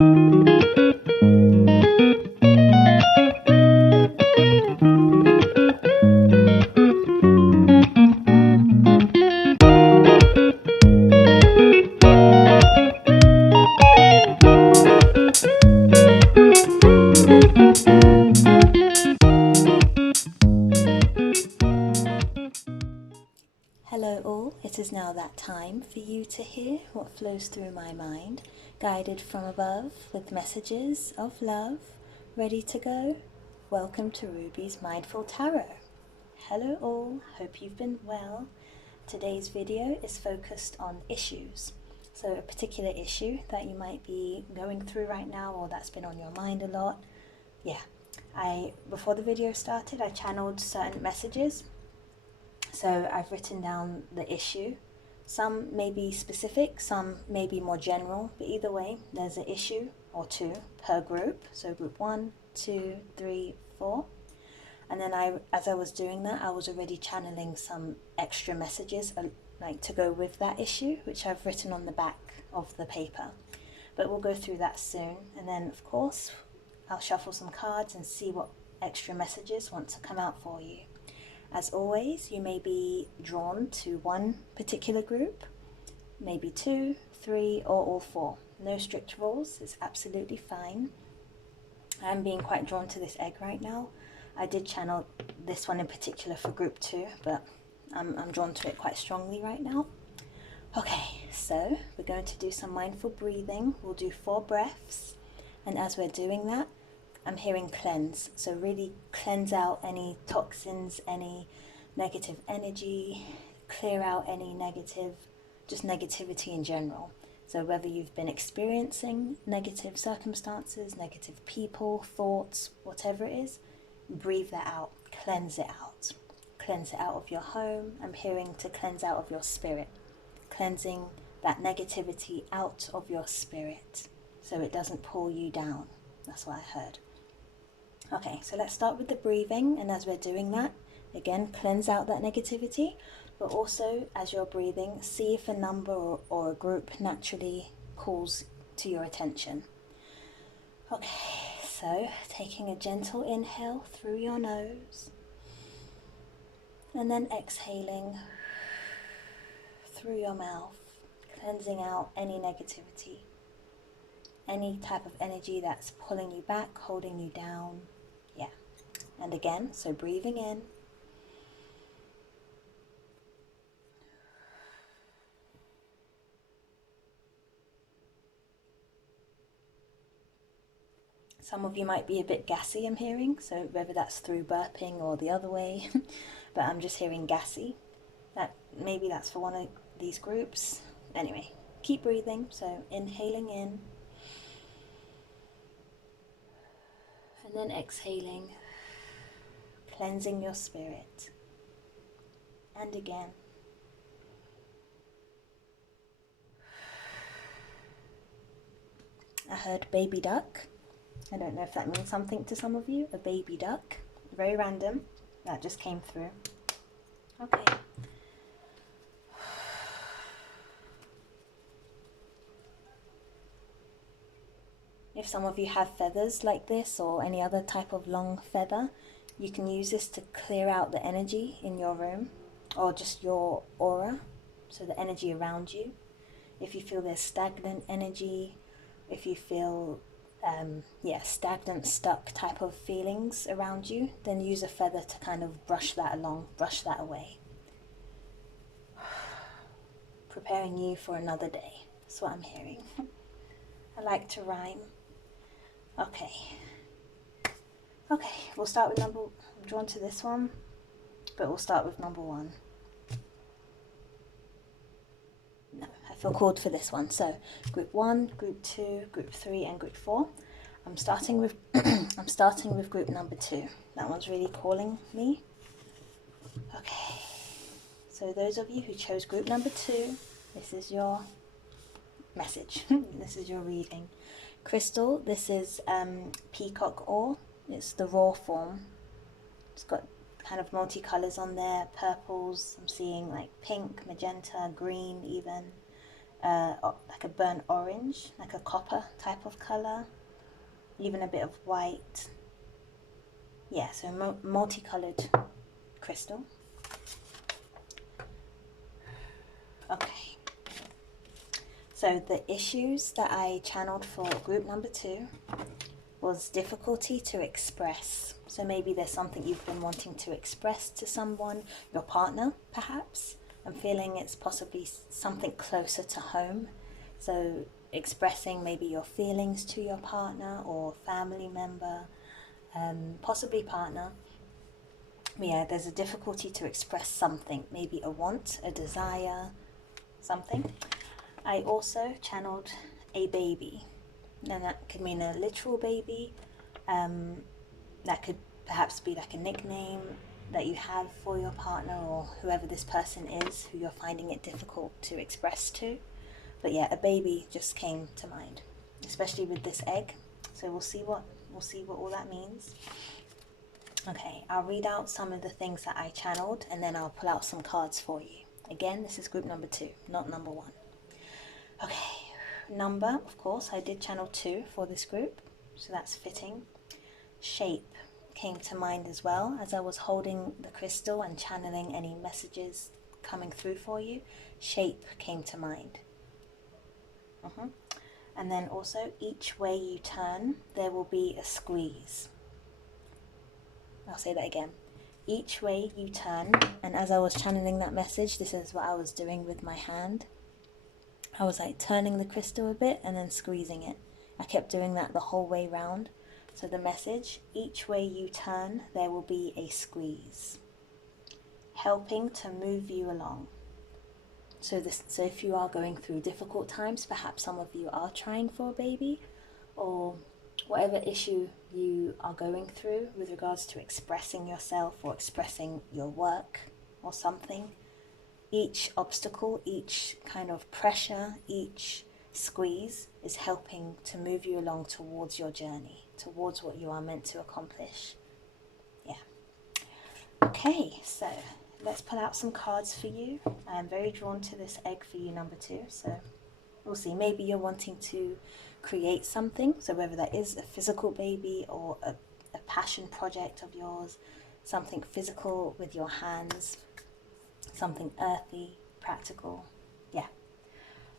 Hello all, it is now that time for you to hear what flows through my mind, guided from above with messages of love. Ready to go? Welcome to Ruby's Mindful Tarot. Hello all, hope you've been well. Today's video is focused on issues. So a particular issue that you might be going through right now or that's been on your mind a lot. Yeah, before the video started I channeled certain messages. So I've written down the issue. Some may be specific, some may be more general, but either way, there's an issue or two per group. So group 1, 2, 3, 4. And then as I was doing that, I was already channeling some extra messages like to go with that issue, which I've written on the back of the paper. But we'll go through that soon. And then, of course, I'll shuffle some cards and see what extra messages want to come out for you. As always, you may be drawn to one particular group, maybe 2, 3, or all 4. No strict rules, it's absolutely fine. I'm being quite drawn to this egg right now. I did channel this one in particular for group 2, but I'm drawn to it quite strongly right now. Okay, so we're going to do some mindful breathing. We'll do 4 breaths, and as we're doing that, I'm hearing cleanse, so really cleanse out any toxins, any negative energy, clear out any just negativity in general. So whether you've been experiencing negative circumstances, negative people, thoughts, whatever it is, breathe that out, cleanse it out. Cleanse it out of your home. I'm hearing to cleanse out of your spirit, cleansing that negativity out of your spirit so it doesn't pull you down. That's what I heard. Okay, so let's start with the breathing, and as we're doing that, again, cleanse out that negativity, but also as you're breathing, see if a number or a group naturally calls to your attention. Okay, so taking a gentle inhale through your nose, and then exhaling through your mouth, cleansing out any negativity, any type of energy that's pulling you back, holding you down. Yeah. And again, so breathing in. Some of you might be a bit gassy, I'm hearing, so whether that's through burping or the other way, but I'm just hearing gassy. Maybe that's for one of these groups. Anyway, keep breathing, so inhaling in. And then exhaling, cleansing your spirit. And again. I heard baby duck. I don't know if that means something to some of you. A baby duck. Very random. That just came through. Okay. If some of you have feathers like this or any other type of long feather, you can use this to clear out the energy in your room or just your aura, so the energy around you. If you feel there's stagnant energy, if you feel stagnant, stuck type of feelings around you, then use a feather to kind of brush that away. Preparing you for another day. That's what I'm hearing. I like to rhyme. Okay, we'll start with I'm drawn to this one, but we'll start with number 1. No, I feel called for this one. So group 1, group 2, group 3, and group 4. I'm starting with group number 2. That one's really calling me. Okay, so those of you who chose group number 2, this is your message. This is your reading. Crystal, this is Peacock Ore. It's the raw form. It's got kind of multicolours on there, purples. I'm seeing like pink, magenta, green even. like a burnt orange, like a copper type of color, even a bit of white. Yeah, so multicolored crystal. Okay. So the issues that I channeled for group number 2 was difficulty to express. So maybe there's something you've been wanting to express to someone, your partner perhaps. I'm feeling it's possibly something closer to home. So expressing maybe your feelings to your partner or family member, possibly partner. Yeah, there's a difficulty to express something, maybe a want, a desire, something. I also channeled a baby, and that could mean a literal baby. That could perhaps be like a nickname that you have for your partner or whoever this person is who you're finding it difficult to express to. But yeah, a baby just came to mind, especially with this egg. So we'll see what all that means. Okay, I'll read out some of the things that I channeled and then I'll pull out some cards for you. Again, this is group number 2, not number 1. Okay, number, of course, I did channel 2 for this group, so that's fitting. Shape came to mind as well as I was holding the crystal and channeling any messages coming through for you. Shape came to mind. And then also, each way you turn, there will be a squeeze. I'll say that again. Each way you turn, and as I was channeling that message, this is what I was doing with my hand. I was like turning the crystal a bit and then squeezing it. I kept doing that the whole way round. So the message, each way you turn, there will be a squeeze, helping to move you along. So if you are going through difficult times, perhaps some of you are trying for a baby, or whatever issue you are going through with regards to expressing yourself or expressing your work or something, each obstacle, each kind of pressure, each squeeze is helping to move you along towards your journey, towards what you are meant to accomplish. Yeah. Okay, so let's pull out some cards for you. I am very drawn to this egg for you, number 2. So we'll see. Maybe you're wanting to create something. So whether that is a physical baby or a passion project of yours, something physical with your hands, something earthy, practical. Yeah.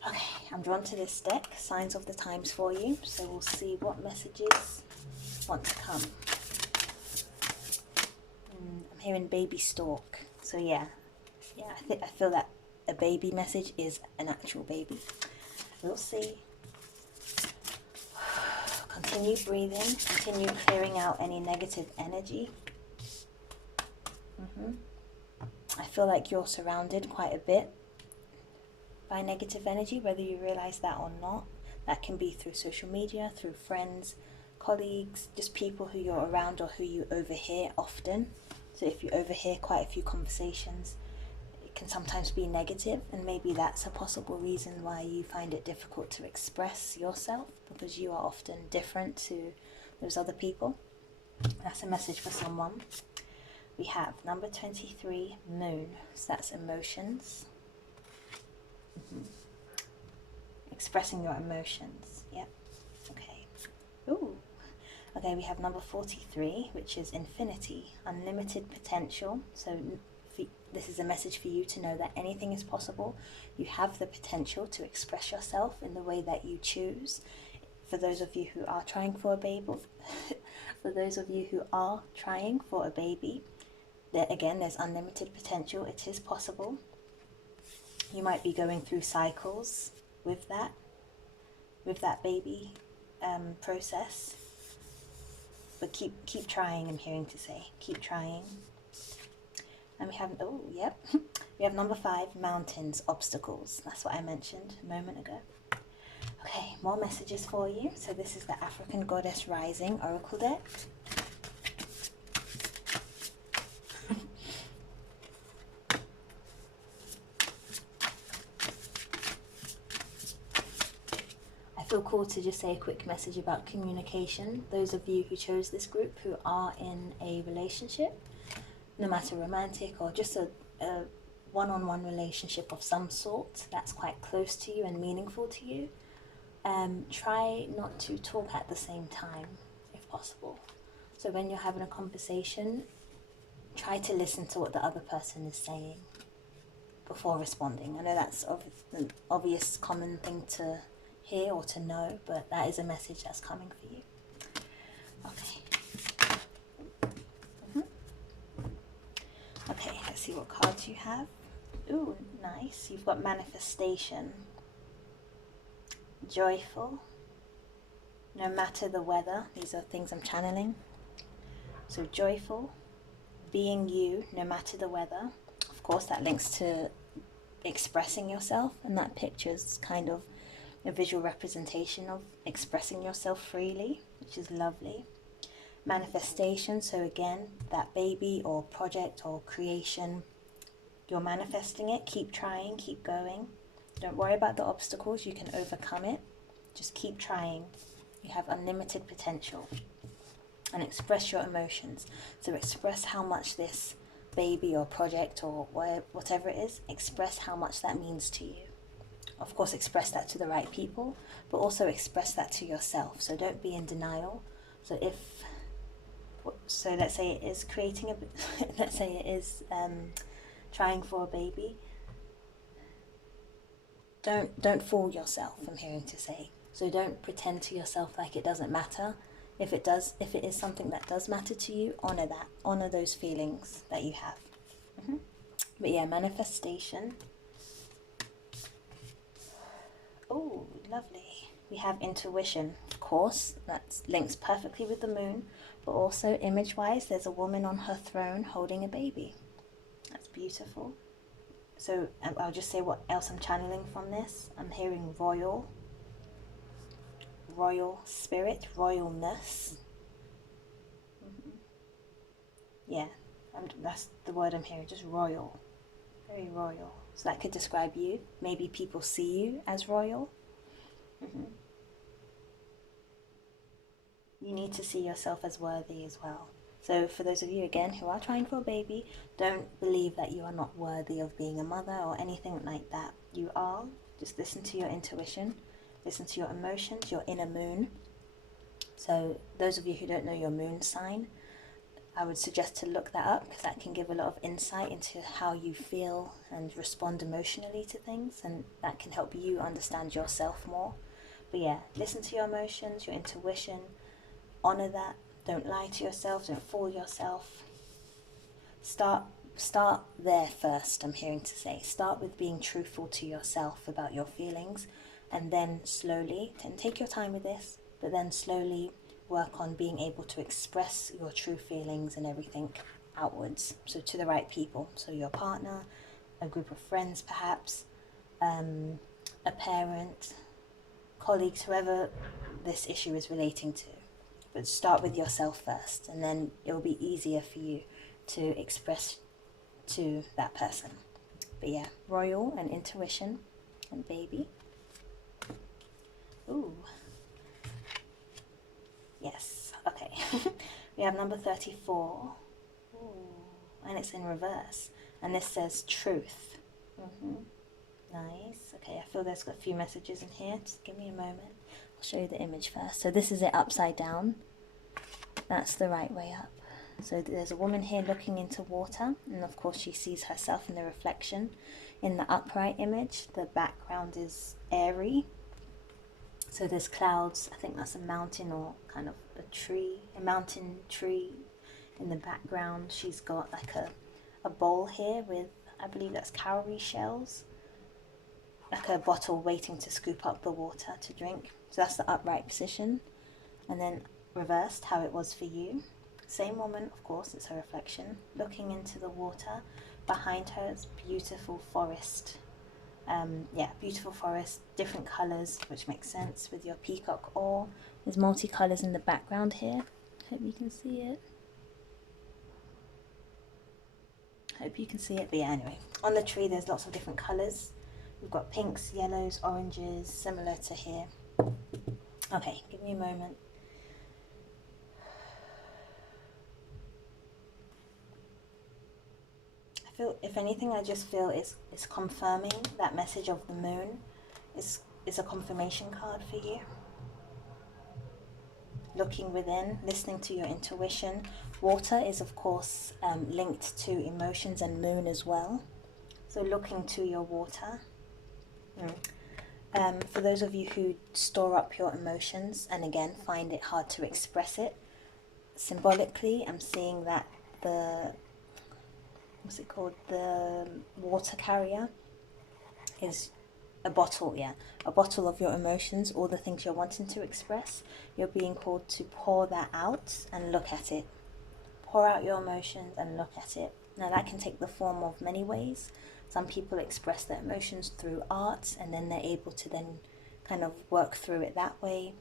Okay, I'm drawn to this deck, Signs of the Times for you. So we'll see what messages want to come. I'm hearing baby stork. So yeah, I feel that a baby message is an actual baby. We'll see. Continue breathing, continue clearing out any negative energy. I feel like you're surrounded quite a bit by negative energy, whether you realize that or not. That can be through social media, through friends, colleagues, just people who you're around or who you overhear often. So if you overhear quite a few conversations, it can sometimes be negative, and maybe that's a possible reason why you find it difficult to express yourself, because you are often different to those other people. That's a message for someone. We have number 23, Moon. So that's emotions. Expressing your emotions. Yep. Okay. Ooh. Okay, we have number 43, which is Infinity, unlimited potential. So this is a message for you to know that anything is possible. You have the potential to express yourself in the way that you choose. For those of you who are trying for a baby, there's unlimited potential. It is possible. You might be going through cycles with that baby process. But keep trying, I'm hearing to say. Keep trying. And we have, we have number 5, mountains, obstacles. That's what I mentioned a moment ago. Okay, more messages for you. So this is the African Goddess Rising Oracle deck. I feel called to just say a quick message about communication. Those of you who chose this group who are in a relationship, no matter romantic or just a one-on-one relationship of some sort that's quite close to you and meaningful to you, try not to talk at the same time if possible. So when you're having a conversation, try to listen to what the other person is saying before responding. I know that's an obvious common thing to hear or to know, but that is a message that's coming for you. Okay. Okay, let's see what cards you have. Ooh, nice. You've got manifestation, joyful, no matter the weather. These are things I'm channeling. So joyful, being you, no matter the weather. Of course, that links to expressing yourself, and that picture is kind of a visual representation of expressing yourself freely, which is lovely. Manifestation, so again, that baby or project or creation, you're manifesting it. Keep trying, keep going. Don't worry about the obstacles, you can overcome it. Just keep trying. You have unlimited potential. And express your emotions. So express how much this baby or project or whatever it is, express how much that means to you. Of course, express that to the right people, but also express that to yourself. So don't be in denial. So let's say it is creating let's say it is trying for a baby. Don't fool yourself, I'm hearing to say. So don't pretend to yourself like it doesn't matter. If it is something that does matter to you, honor that. Honor those feelings that you have. But yeah, manifestation. Oh, lovely. We have intuition, of course. That links perfectly with the moon. But also, image-wise, there's a woman on her throne holding a baby. That's beautiful. So I'll just say what else I'm channeling from this. I'm hearing royal spirit, royalness. Yeah, that's the word I'm hearing, just royal. Very royal. So that could describe you. Maybe people see you as royal. You need to see yourself as worthy as well. So for those of you, again, who are trying for a baby, don't believe that you are not worthy of being a mother or anything like that. You are. Just listen to your intuition. Listen to your emotions, your inner moon. So those of you who don't know your moon sign, I would suggest to look that up, because that can give a lot of insight into how you feel and respond emotionally to things, and that can help you understand yourself more. But yeah, listen to your emotions, your intuition, honor that. Don't lie to yourself, don't fool yourself. Start there first, I'm hearing to say. Start with being truthful to yourself about your feelings, and then slowly, and take your time with this, but then slowly work on being able to express your true feelings and everything outwards. So to the right people, so your partner, a group of friends perhaps, a parent, colleagues, whoever this issue is relating to. But start with yourself first, and then it will be easier for you to express to that person. But yeah, royal and intuition and baby. Ooh. Yes, okay. We have number 34. Ooh. And it's in reverse. And this says truth. Nice. Okay, I feel there's got a few messages in here. Just give me a moment. I'll show you the image first. So this is it upside down. That's the right way up. So there's a woman here looking into water, and of course she sees herself in the reflection. In the upright image, the background is airy. So there's clouds. I think that's a mountain or kind of a mountain tree in the background. She's got like a bowl here with, I believe that's cowrie shells, like a bottle waiting to scoop up the water to drink. So that's the upright position. And then reversed, how it was for you. Same woman, of course, it's her reflection, looking into the water. Behind her is beautiful forest. Beautiful forest, different colours, which makes sense with your peacock ore. There's multicolours in the background here. Hope you can see it. But yeah, anyway. On the tree, there's lots of different colours. We've got pinks, yellows, oranges, similar to here. Okay, give me a moment. I feel, if anything, I just feel it's confirming that message of the moon is a confirmation card for you. Looking within, listening to your intuition. Water is, of course, linked to emotions and moon as well. So looking to your water. For those of you who store up your emotions and again find it hard to express it, symbolically, I'm seeing that the, what's it called, the water carrier is a bottle, yeah, a bottle of your emotions, all the things you're wanting to express. You're being called to pour that out and look at it. Pour out your emotions and look at it. Now that can take the form of many ways. Some people express their emotions through art and then they're able to then kind of work through it that way.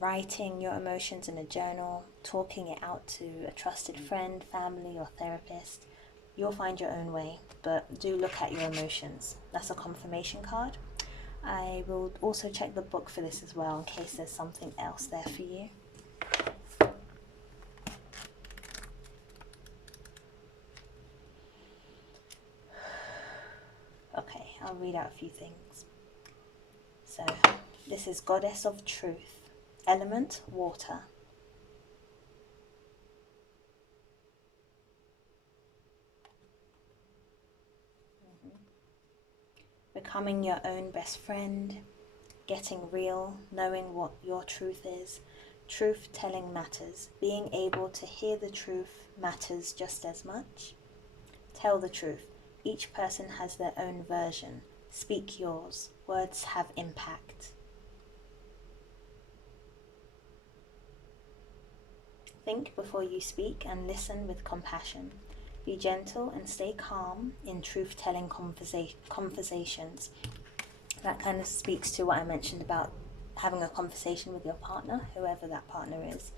Writing your emotions in a journal, talking it out to a trusted friend, family or therapist. You'll find your own way, but do look at your emotions. That's a confirmation card. I will also check the book for this as well in case there's something else there for you. Okay, I'll read out a few things. So, this is Goddess of Truth. Element, water. Becoming your own best friend, getting real, knowing what your truth is. Truth telling matters. Being able to hear the truth matters just as much. Tell the truth. Each person has their own version. Speak yours. Words have impact. Think before you speak and listen with compassion. Be gentle and stay calm in truth-telling conversations. That kind of speaks to what I mentioned about having a conversation with your partner, whoever that partner is,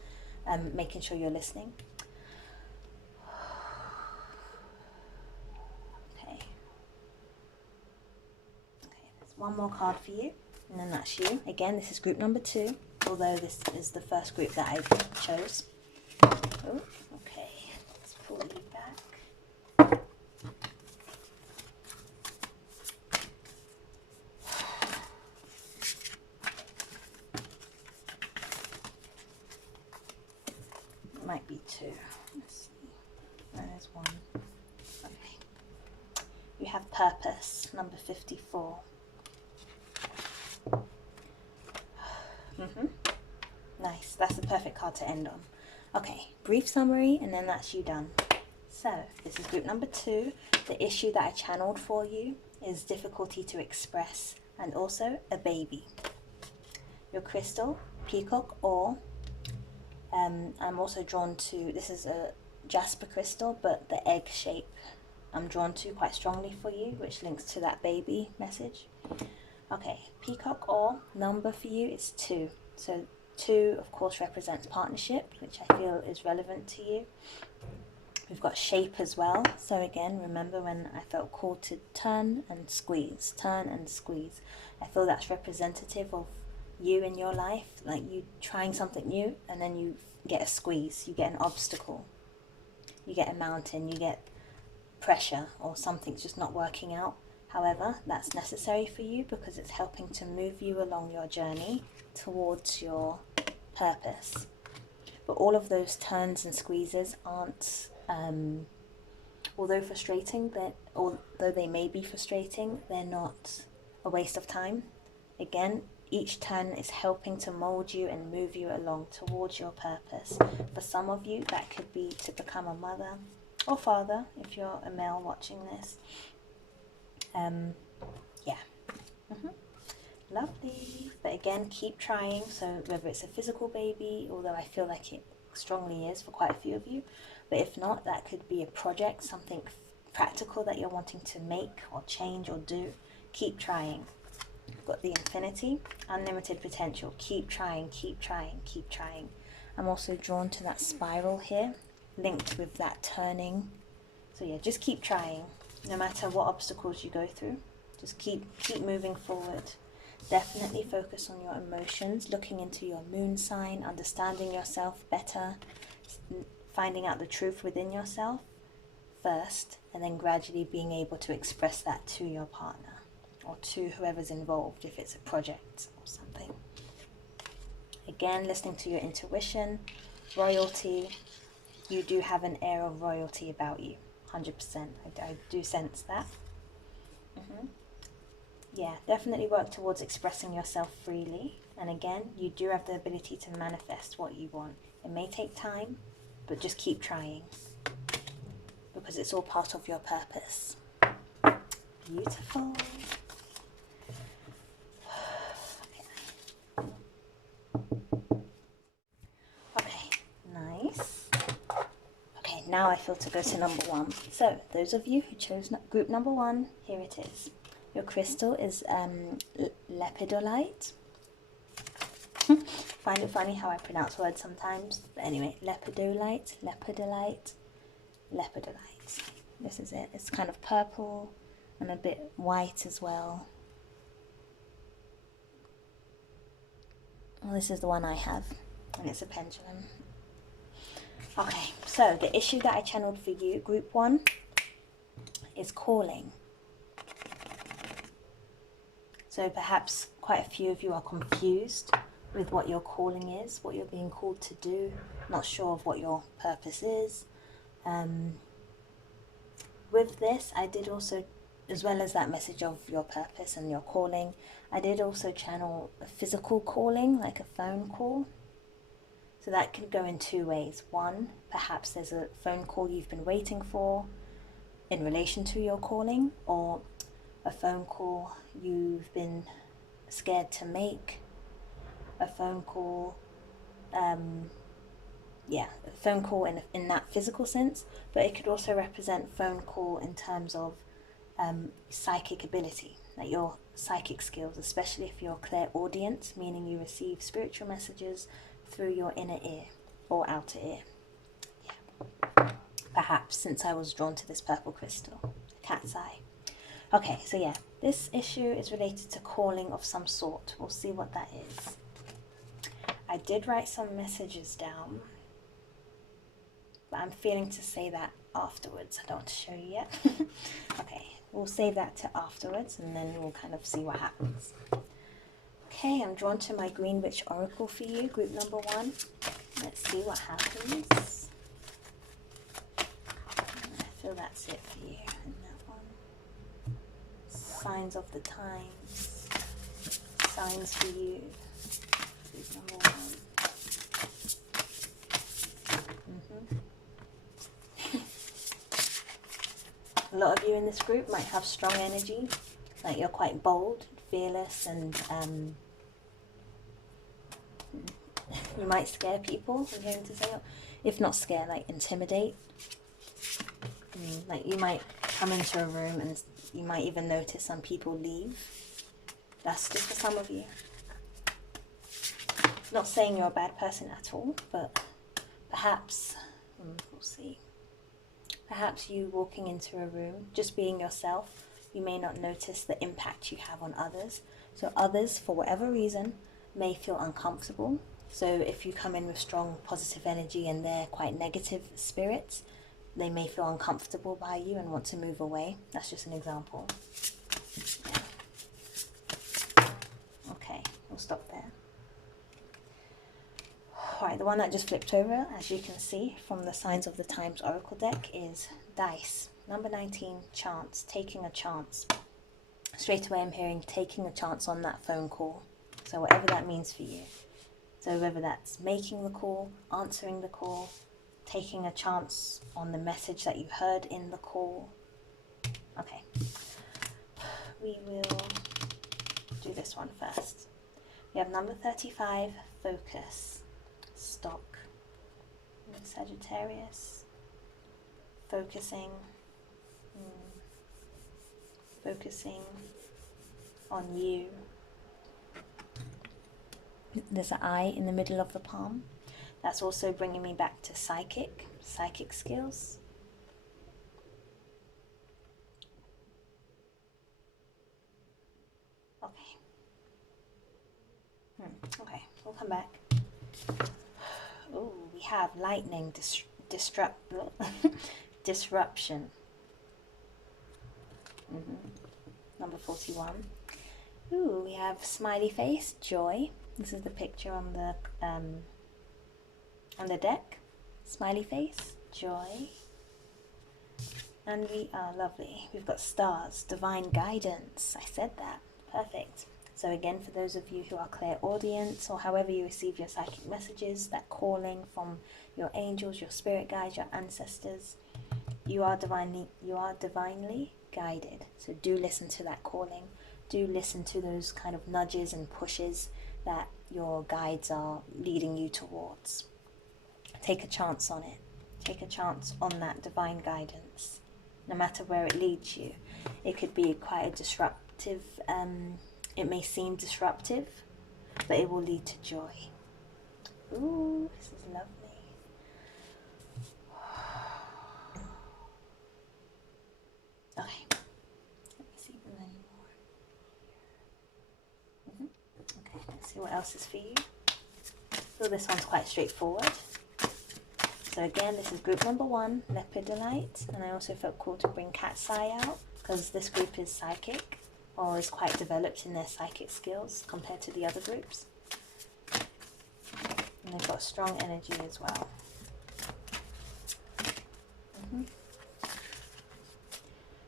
making sure you're listening. Okay, there's one more card for you, and then that's you. Again, this is group number 2, although this is the first group that I chose. Oh, okay, let's pull you back. It might be 2. Let's see. There's 1. Okay. You have purpose, number 54. Nice. That's the perfect card to end on. Okay, brief summary, and then that's you done. So, this is group number 2. The issue that I channeled for you is difficulty to express, and also a baby. Your crystal, Peacock Ore. I'm also drawn to, this is a jasper crystal, but the egg shape I'm drawn to quite strongly for you, which links to that baby message. Okay, Peacock Ore, number for you is 2. So 2, of course, represents partnership, which I feel is relevant to you. We've got shape as well. So again, remember when I felt called to turn and squeeze, turn and squeeze. I feel that's representative of you in your life, like you trying something new and then you get a squeeze, you get an obstacle, you get a mountain, you get pressure, or something's just not working out. However, that's necessary for you because it's helping to move you along your journey towards your purpose. But all of those turns and squeezes aren't, although frustrating, although they may be frustrating, they're not a waste of time. Again, each turn is helping to mold you and move you along towards your purpose. For some of you, that could be to become a mother or father, if you're a male watching this. Yeah. Lovely. But again, keep trying. So whether it's a physical baby, although I feel like it strongly is for quite a few of you, but if not, that could be a project, something practical that you're wanting to make or change or do. Keep trying. You've got the infinity, unlimited potential. Keep trying, keep trying, keep trying. I'm also drawn to that spiral here, linked with that turning. So yeah, just keep trying. No matter what obstacles you go through, just keep moving forward. Definitely focus on your emotions, looking into your moon sign, understanding yourself better, finding out the truth within yourself, first, and then gradually being able to express that to your partner or to whoever's involved if it's a project or something. Again, listening to your intuition. Royalty, you do have an air of royalty about you, 100%. I do sense that. Yeah, definitely work towards expressing yourself freely. And again, you do have the ability to manifest what you want. It may take time, but just keep trying, because it's all part of your purpose. Beautiful. Okay, nice. Okay, now I feel to go to number 1. So, those of you who chose group number 1, here it is. Your crystal is Lepidolite. Find it funny how I pronounce words sometimes. But anyway, Lepidolite, Lepidolite, Lepidolite. This is it. It's kind of purple and a bit white as well. Well, this is the one I have, and it's a pendulum. Okay, so the issue that I channeled for you, group 1, is calling. So perhaps quite a few of you are confused with what your calling is, what you're being called to do, not sure of what your purpose is. With this, I did also, as well as that message of your purpose and your calling, I did also channel a physical calling, like a phone call. So that could go in 2 ways. One, perhaps there's a phone call you've been waiting for in relation to your calling, or a phone call you've been scared to make, a phone call, a phone call in that physical sense, but it could also represent phone call in terms of psychic ability, like your psychic skills, especially if you're clairaudient, meaning you receive spiritual messages through your inner ear or outer ear. Yeah. Perhaps, since I was drawn to this purple crystal, cat's eye. Okay, so yeah, this issue is related to calling of some sort. We'll see what that is. I did write some messages down, but I'm feeling to say that afterwards. I don't want to show you yet. Okay, we'll save that to afterwards, and then we'll kind of see what happens. Okay, I'm drawn to my Green Witch Oracle for you, group number 1. Let's see what happens. I feel that's it for you in that one. Signs of the times. Signs for you, group number 1. A lot of you in this group might have strong energy, like you're quite bold, fearless, and you might scare people, I'm hearing to say, if not scare, like intimidate. Like you might come into a room and you might even notice some people leave. That's just for some of you. Not saying you're a bad person at all, but perhaps, we'll see. Perhaps you walking into a room, just being yourself, you may not notice the impact you have on others. So others, for whatever reason, may feel uncomfortable. So if you come in with strong positive energy and they're quite negative spirits, they may feel uncomfortable by you and want to move away. That's just an example. Yeah. Okay, we'll stop there. Alright, the one that just flipped over, as you can see from the Signs of the Times Oracle deck, is Dice. Number 19, chance, taking a chance. Straight away I'm hearing taking a chance on that phone call. So whatever that means for you. So whether that's making the call, answering the call, taking a chance on the message that you heard in the call. Okay, we will do this one first. We have number 35, focus. Stock, Sagittarius, focusing on you. There's an eye in the middle of the palm. That's also bringing me back to psychic skills. Okay. Okay, we'll come back. Oh, we have lightning, disruption. Number 41. Ooh, we have smiley face, joy. This is the picture on the deck. Smiley face, joy. And we are lovely. We've got stars, divine guidance. I said that. Perfect. So again, for those of you who are clairaudience, or however you receive your psychic messages, that calling from your angels, your spirit guides, your ancestors, you are divinely guided. So do listen to that calling. Do listen to those kind of nudges and pushes that your guides are leading you towards. Take a chance on it. Take a chance on that divine guidance, no matter where it leads you. It could be quite a disruptive, it may seem disruptive, but it will lead to joy. Ooh, this is lovely. Okay, let me see if there's any more. Okay, let's see what else is for you. So this one's quite straightforward. So again, this is group number 1, Lepidolite, and I also felt called to bring Cat's Eye out because this group is psychic, or is quite developed in their psychic skills compared to the other groups. And they've got strong energy as well.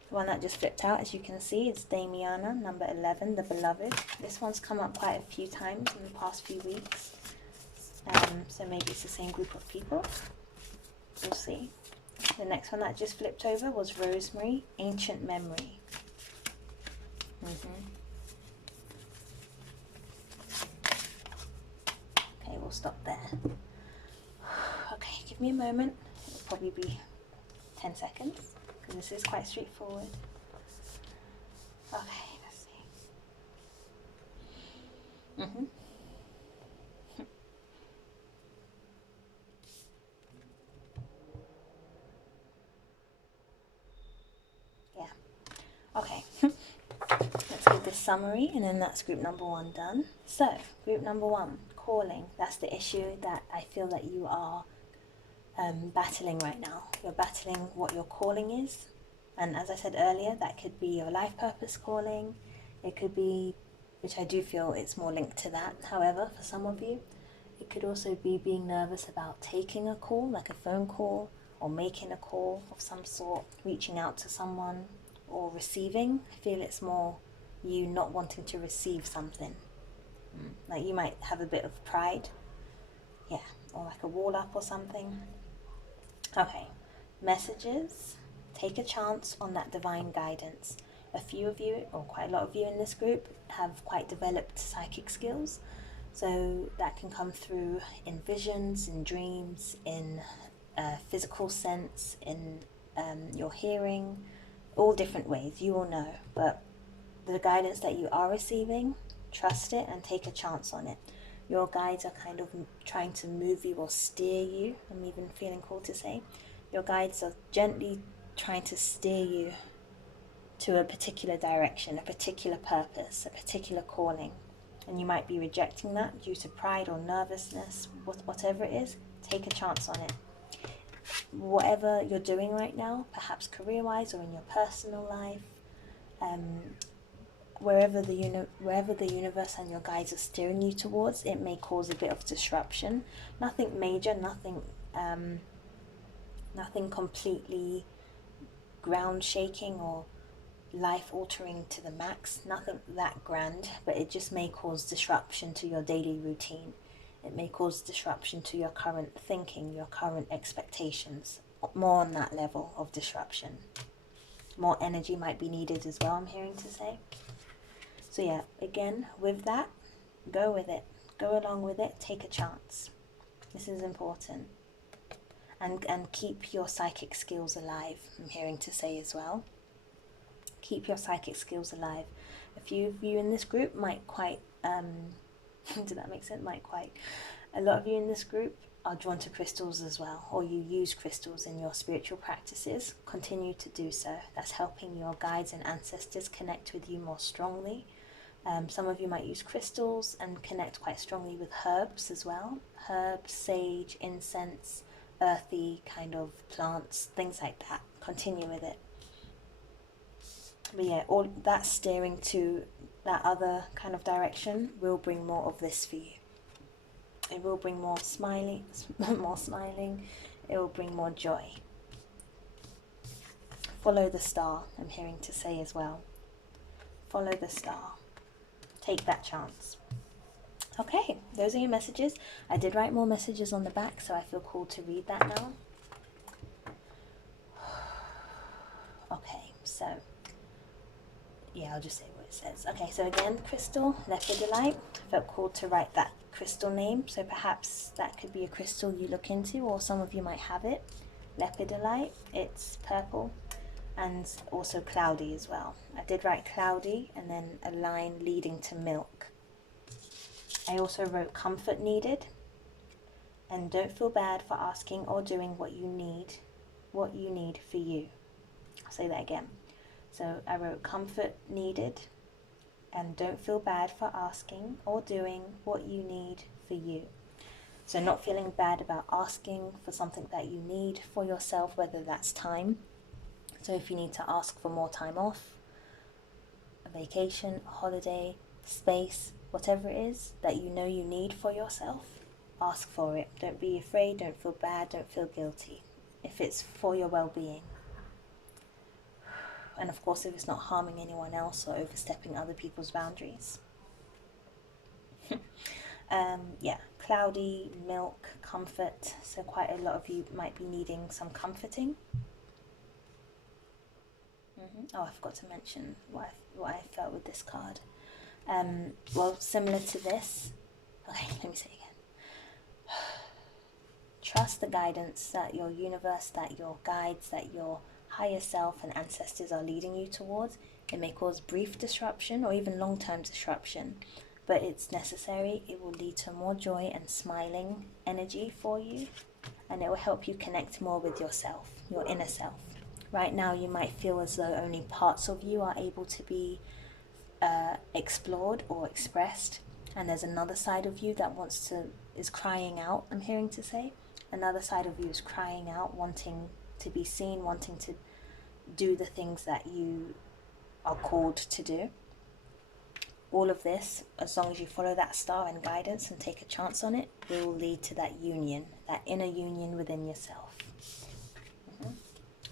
The one that just flipped out, as you can see, is Damiana, number 11, the Beloved. This one's come up quite a few times in the past few weeks. So maybe it's the same group of people. We'll see. The next one that just flipped over was Rosemary, Ancient Memory. Okay, we'll stop there. Okay, give me a moment. It'll probably be 10 seconds because this is quite straightforward. Okay, let's see. Yeah. Okay. Let's give this summary, and then that's group number 1 done. So, group number 1, calling. That's the issue that I feel that you are battling right now. You're battling what your calling is. And as I said earlier, that could be your life purpose calling. It could be, which I do feel it's more linked to that, however, for some of you. It could also be being nervous about taking a call, like a phone call, or making a call of some sort, reaching out to someone, or receiving. I feel it's more you not wanting to receive something. Like you might have a bit of pride, yeah, or like a wall up or something. Okay, messages. Take a chance on that divine guidance. A few of you, or quite a lot of you in this group, have quite developed psychic skills. So that can come through in visions, in dreams, in physical sense, in your hearing, all different ways, you will know. But the guidance that you are receiving, trust it and take a chance on it. Your guides are kind of trying to move you or steer you. I'm even feeling called to say. Your guides are gently trying to steer you to a particular direction, a particular purpose, a particular calling. And you might be rejecting that due to pride or nervousness, whatever it is, take a chance on it. Whatever you're doing right now, perhaps career-wise or in your personal life, wherever the universe and your guides are steering you towards, it may cause a bit of disruption. Nothing major, nothing completely ground shaking or life altering to the max, nothing that grand, but it just may cause disruption to your daily routine. It may cause disruption to your current thinking, your current expectations, more on that level of disruption. More energy might be needed as well, I'm hearing to say. So yeah, again, with that, go with it. Go along with it, take a chance. This is important. And keep your psychic skills alive, I'm hearing to say as well. Keep your psychic skills alive. A few of you in this group might quite, did that make sense? A lot of you in this group are drawn to crystals as well, or you use crystals in your spiritual practices. Continue to do so. That's helping your guides and ancestors connect with you more strongly. Some of you might use crystals and connect quite strongly with herbs as well. Herbs, sage, incense, earthy kind of plants, things like that. Continue with it. But yeah, all that steering to that other kind of direction will bring more of this for you. It will bring more smiling, more smiling. It will bring more joy. Follow the star, I'm hearing to say as well. Follow the star. Take that chance. Okay, those are your messages. I did write more messages on the back, so I feel called to read that now. Okay, so yeah, I'll just say what it says. Okay, so again, crystal, lepidolite. I felt called to write that crystal name, so perhaps that could be a crystal you look into, or some of you might have it. Lepidolite, it's purple, and also cloudy as well. I did write cloudy and then a line leading to milk. I also wrote comfort needed, and don't feel bad for asking or doing what you need for you. I'll say that again. So I wrote comfort needed, and don't feel bad for asking or doing what you need for you. So not feeling bad about asking for something that you need for yourself, whether that's time. So if you need to ask for more time off, a vacation, a holiday, space, whatever it is that you know you need for yourself, ask for it. Don't be afraid, don't feel bad, don't feel guilty. If it's for your well-being. And of course, if it's not harming anyone else or overstepping other people's boundaries. Yeah, cloudy, milk, comfort. So quite a lot of you might be needing some comforting. Oh, I forgot to mention what I felt with this card. Well, similar to this. Okay, let me say again. Trust the guidance that your universe, that your guides, that your higher self and ancestors are leading you towards. It may cause brief disruption or even long-term disruption, but it's necessary. It will lead to more joy and smiling energy for you, and it will help you connect more with yourself, your inner self. Right now you might feel as though only parts of you are able to be explored or expressed, and there's another side of you that is crying out, I'm hearing to say. Another side of you is crying out, wanting to be seen, wanting to do the things that you are called to do. All of this, as long as you follow that star and guidance and take a chance on it, will lead to that union, that inner union within yourself.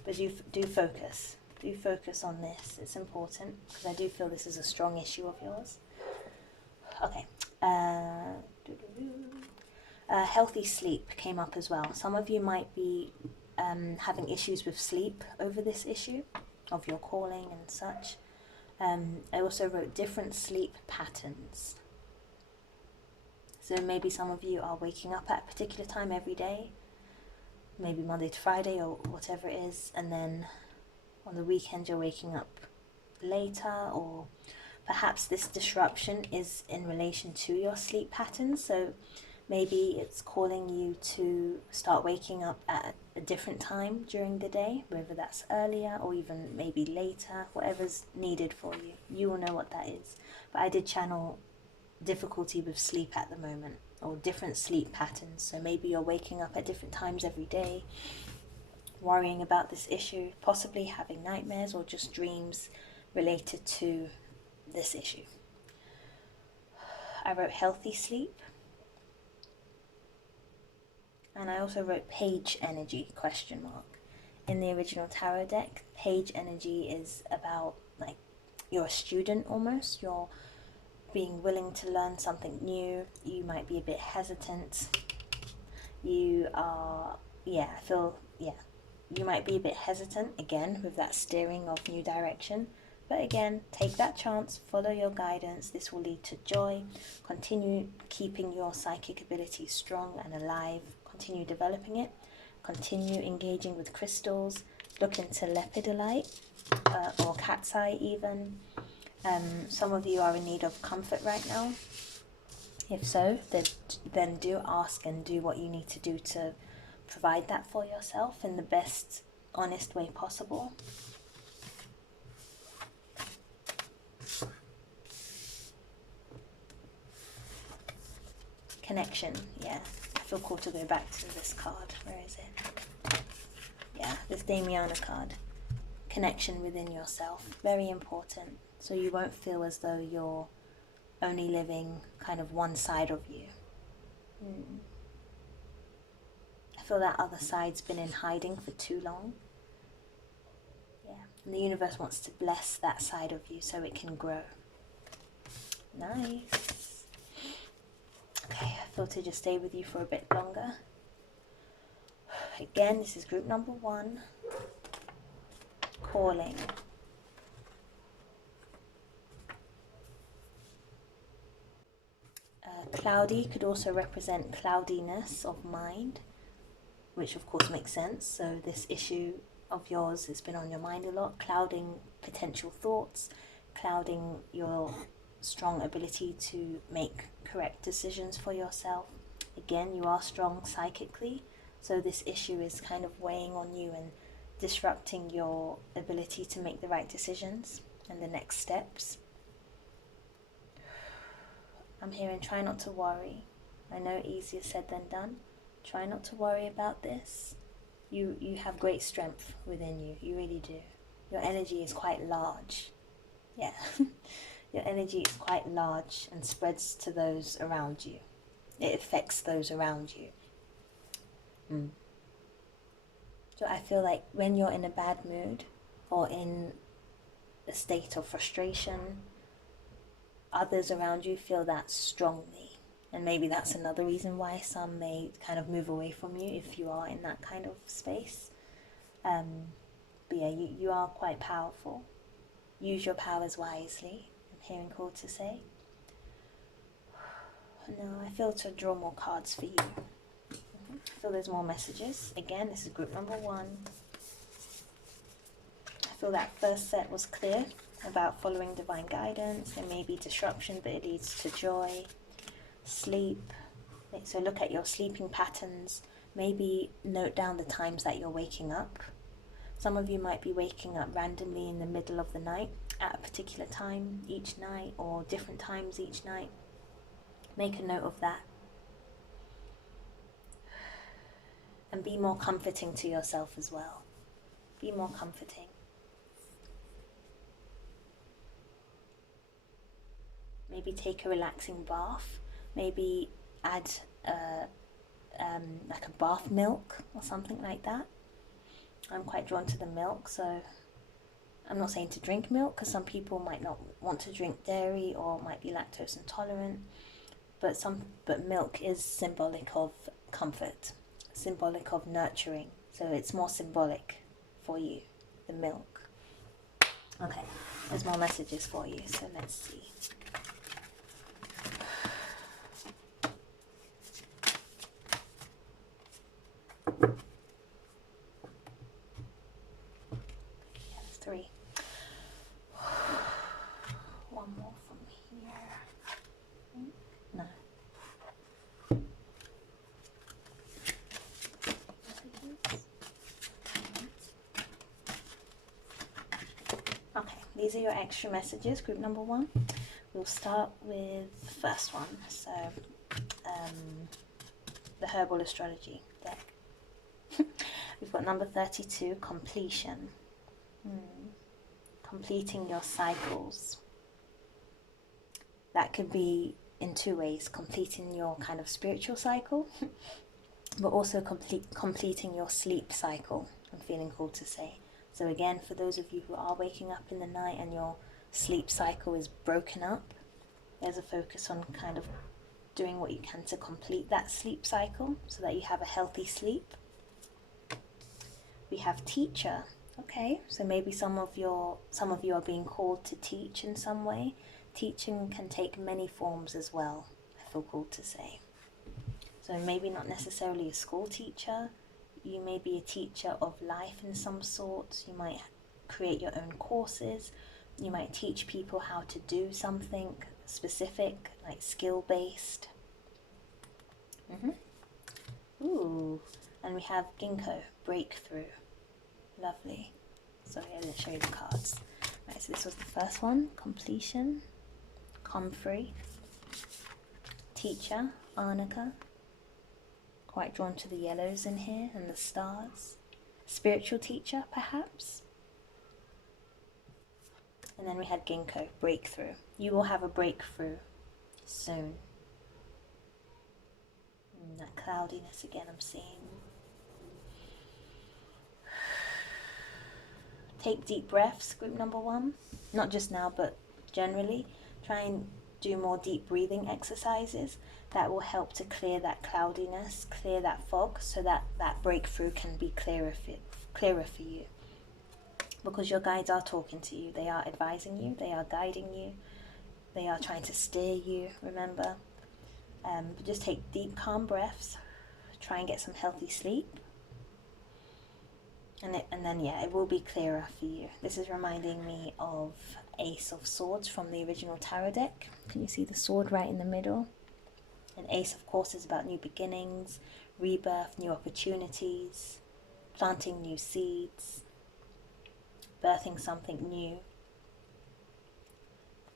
But do focus. Do focus on this. It's important, because I do feel this is a strong issue of yours. Okay. Healthy sleep came up as well. Some of you might be having issues with sleep over this issue of your calling and such. I also wrote different sleep patterns. So maybe some of you are waking up at a particular time every day, maybe Monday to Friday or whatever it is, and then on the weekend you're waking up later, or perhaps this disruption is in relation to your sleep patterns. So maybe it's calling you to start waking up at a different time during the day, whether that's earlier or even maybe later, whatever's needed for you. You will know what that is. But I did channel difficulty with sleep at the moment, or different sleep patterns. So maybe you're waking up at different times every day, worrying about this issue, possibly having nightmares or just dreams related to this issue. I wrote healthy sleep. And I also wrote page energy, question mark. In the original tarot deck, page energy is about, like, you're a student almost. You're being willing to learn something new. You might be a bit hesitant. You are, you might be a bit hesitant, again, with that steering of new direction. But again, take that chance, follow your guidance. This will lead to joy. Continue keeping your psychic ability strong and alive. Continue developing it. Continue engaging with crystals. Look into lepidolite or cat's eye even. Some of you are in need of comfort right now. If so, then do ask and do what you need to do to provide that for yourself in the best, honest way possible. Connection, yeah. I feel cool to go back to this card. Where is it? Yeah, this Damiana card. Connection within yourself. Very important. So you won't feel as though you're only living kind of one side of you. I feel that other side's been in hiding for too long. Yeah, and the universe wants to bless that side of you so it can grow. Nice. Okay, I thought to just stay with you for a bit longer. Again, this is group number 1. Calling. Cloudy could also represent cloudiness of mind, which of course makes sense. So this issue of yours has been on your mind a lot, clouding potential thoughts, clouding your strong ability to make correct decisions for yourself. Again, you are strong psychically, so this issue is kind of weighing on you and disrupting your ability to make the right decisions and the next steps. I'm hearing try not to worry. I know easier said than done. Try not to worry about this. You have great strength within you. You really do. Your energy is quite large. Yeah. Your energy is quite large and spreads to those around you. It affects those around you. So I feel like when you're in a bad mood or in a state of frustration, others around you feel that strongly. And maybe that's another reason why some may kind of move away from you if you are in that kind of space. But yeah, you are quite powerful. Use your powers wisely, I'm hearing called to say. No, I feel to draw more cards for you. I feel there's more messages. Again, this is group number 1. I feel that first set was clear about following divine guidance. There may be disruption, but it leads to joy. Sleep. So look at your sleeping patterns. Maybe note down the times that you're waking up. Some of you might be waking up randomly in the middle of the night at a particular time each night, or different times each night. Make a note of that. And be more comforting to yourself as well. Be more comforting. Maybe take a relaxing bath. Maybe add like a bath milk or something like that. I'm quite drawn to the milk, so I'm not saying to drink milk because some people might not want to drink dairy or might be lactose intolerant. But milk is symbolic of comfort, symbolic of nurturing. So it's more symbolic for you, the milk. Okay, there's more messages for you, so let's see. That's 3. One more from here. No. Okay, these are your extra messages, group number 1. We'll start with the first one, so the Herbal Astrology deck. We've got number 32, completion. Completing your cycles. That could be in 2 ways, completing your kind of spiritual cycle, but also completing your sleep cycle, I'm feeling called to say. So again, for those of you who are waking up in the night and your sleep cycle is broken up, there's a focus on kind of doing what you can to complete that sleep cycle so that you have a healthy sleep. We have teacher. Okay, so maybe some of you are being called to teach in some way. Teaching can take many forms as well, I feel called to say. So maybe not necessarily a school teacher. You may be a teacher of life in some sort. You might create your own courses. You might teach people how to do something specific, like skill-based. Ooh, and we have ginkgo, breakthrough. Lovely. Sorry, I didn't show you the cards. Right, so this was the first one, completion, Comfrey, teacher, Arnica, Quite drawn to the yellows in here and the stars. Spiritual teacher, perhaps? And then we had ginkgo, breakthrough. You will have a breakthrough soon. And that cloudiness again I'm seeing. Take deep breaths, group number 1. Not just now, but generally. Try and do more deep breathing exercises. That will help to clear that cloudiness, clear that fog, so that that breakthrough can be clearer for you. Because your guides are talking to you, they are advising you, they are guiding you, they are trying to steer you, remember. But just take deep, calm breaths, try and get some healthy sleep. And then, yeah, it will be clearer for you. This is reminding me of Ace of Swords from the original tarot deck. Can you see the sword right in the middle? And Ace, of course, is about new beginnings, rebirth, new opportunities, planting new seeds, birthing something new,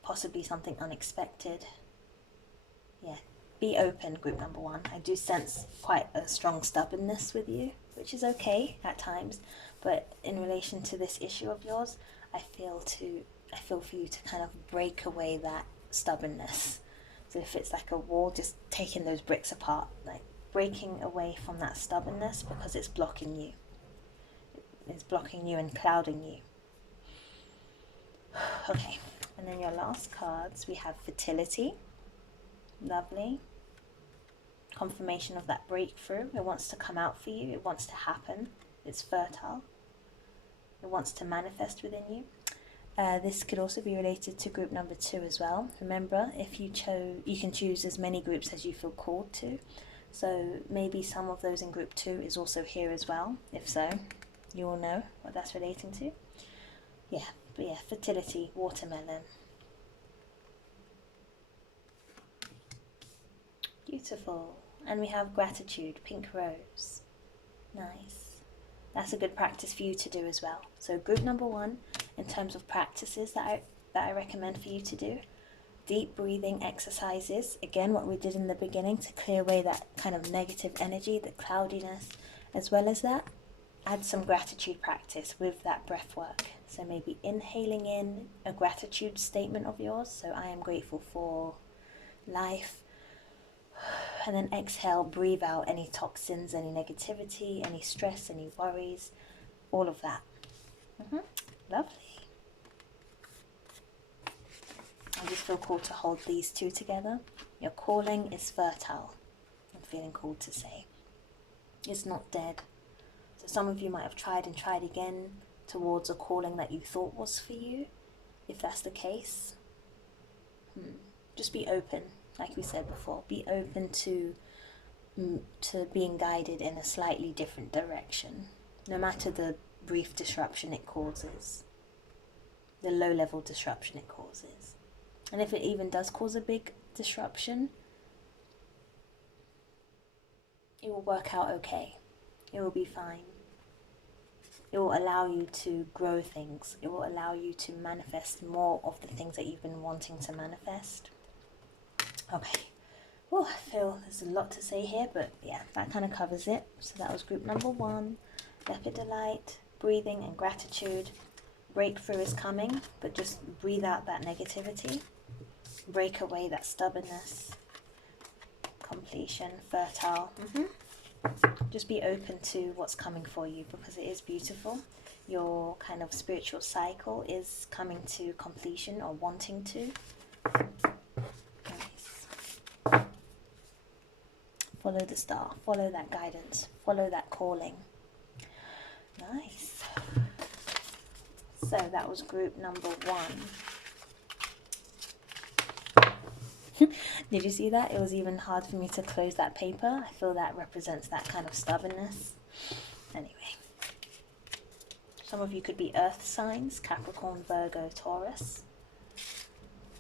possibly something unexpected. Yeah, be open, group number 1. I do sense quite a strong stubbornness with you, which is okay at times, but in relation to this issue of yours, I feel for you to kind of break away that stubbornness. So if it's like a wall, just taking those bricks apart, like breaking away from that stubbornness, because it's blocking you. It's blocking you and clouding you. Okay, and then your last cards, we have fertility. Lovely. Confirmation of that breakthrough. It wants to come out for you. It wants to happen. It's fertile. It wants to manifest within you. This could also be related to group number 2 as well. Remember, if you can choose as many groups as you feel called to. So maybe some of those in group 2 is also here as well. If so, you will know what that's relating to. Yeah, but yeah, fertility, watermelon. Beautiful. And we have gratitude, pink rose. Nice. That's a good practice for you to do as well. So group number 1, in terms of practices that I recommend for you to do, deep breathing exercises. Again, what we did in the beginning to clear away that kind of negative energy, the cloudiness, as well as that, add some gratitude practice with that breath work. So maybe inhaling in a gratitude statement of yours. So I am grateful for life. And then exhale, breathe out any toxins, any negativity, any stress, any worries, all of that. Lovely. I just feel called to hold these 2 together. Your calling is fertile. I'm feeling called to say. It's not dead. So some of you might have tried and tried again towards a calling that you thought was for you. If that's the case, just be open. Like we said before, be open to being guided in a slightly different direction, no matter the brief disruption it causes, the low-level disruption it causes. And if it even does cause a big disruption, it will work out okay. It will be fine. It will allow you to grow things. It will allow you to manifest more of the things that you've been wanting to manifest. Okay, oh, I feel there's a lot to say here, but yeah, that kind of covers it. So that was group number 1, Lepidolite, breathing and gratitude. Breakthrough is coming, but just breathe out that negativity. Break away that stubbornness. Completion, fertile. Just be open to what's coming for you, because it is beautiful. Your kind of spiritual cycle is coming to completion, or wanting to. Follow the star, follow that guidance, follow that calling. Nice. So that was group number 1. Did you see that? It was even hard for me to close that paper. I feel that represents that kind of stubbornness. Anyway. Some of you could be earth signs, Capricorn, Virgo, Taurus.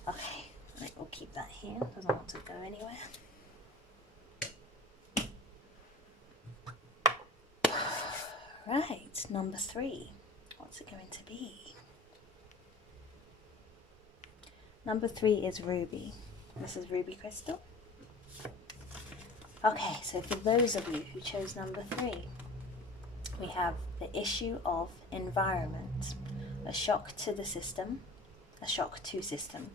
Okay, right, we'll keep that here. It doesn't want to go anywhere. Right, number 3. What's it going to be? Number 3 is ruby. This is ruby crystal. Okay, so for those of you who chose number 3, we have the issue of environment, a shock to the system, a shock to system.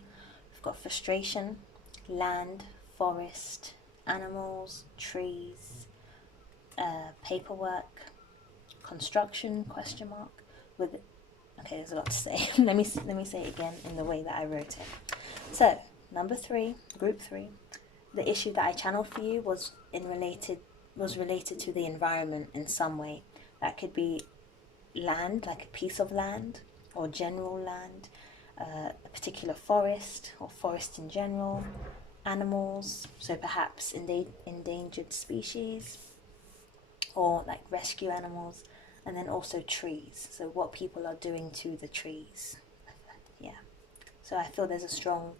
We've got frustration, land, forest, animals, trees, paperwork, construction, question mark, with, okay, there's a lot to say. let me say it again in the way that I wrote it. So, number 3, group 3, the issue that I channeled for you was related to the environment in some way. That could be land, like a piece of land, or general land, a particular forest, or forest in general, animals, so perhaps endangered species, or like rescue animals, and then also trees, so what people are doing to the trees. Yeah, so I feel there's a strong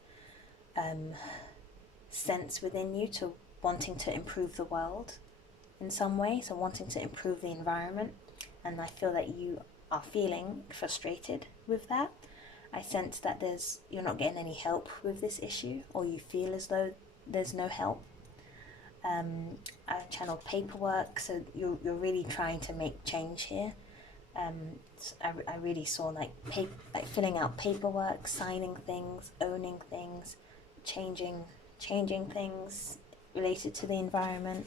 sense within you to wanting to improve the world in some way, so wanting to improve the environment, and I feel that you are feeling frustrated with that. I sense that you're not getting any help with this issue, or you feel as though there's no help. I channeled paperwork, so you're really trying to make change here. I really saw like filling out paperwork, signing things, owning things, changing things related to the environment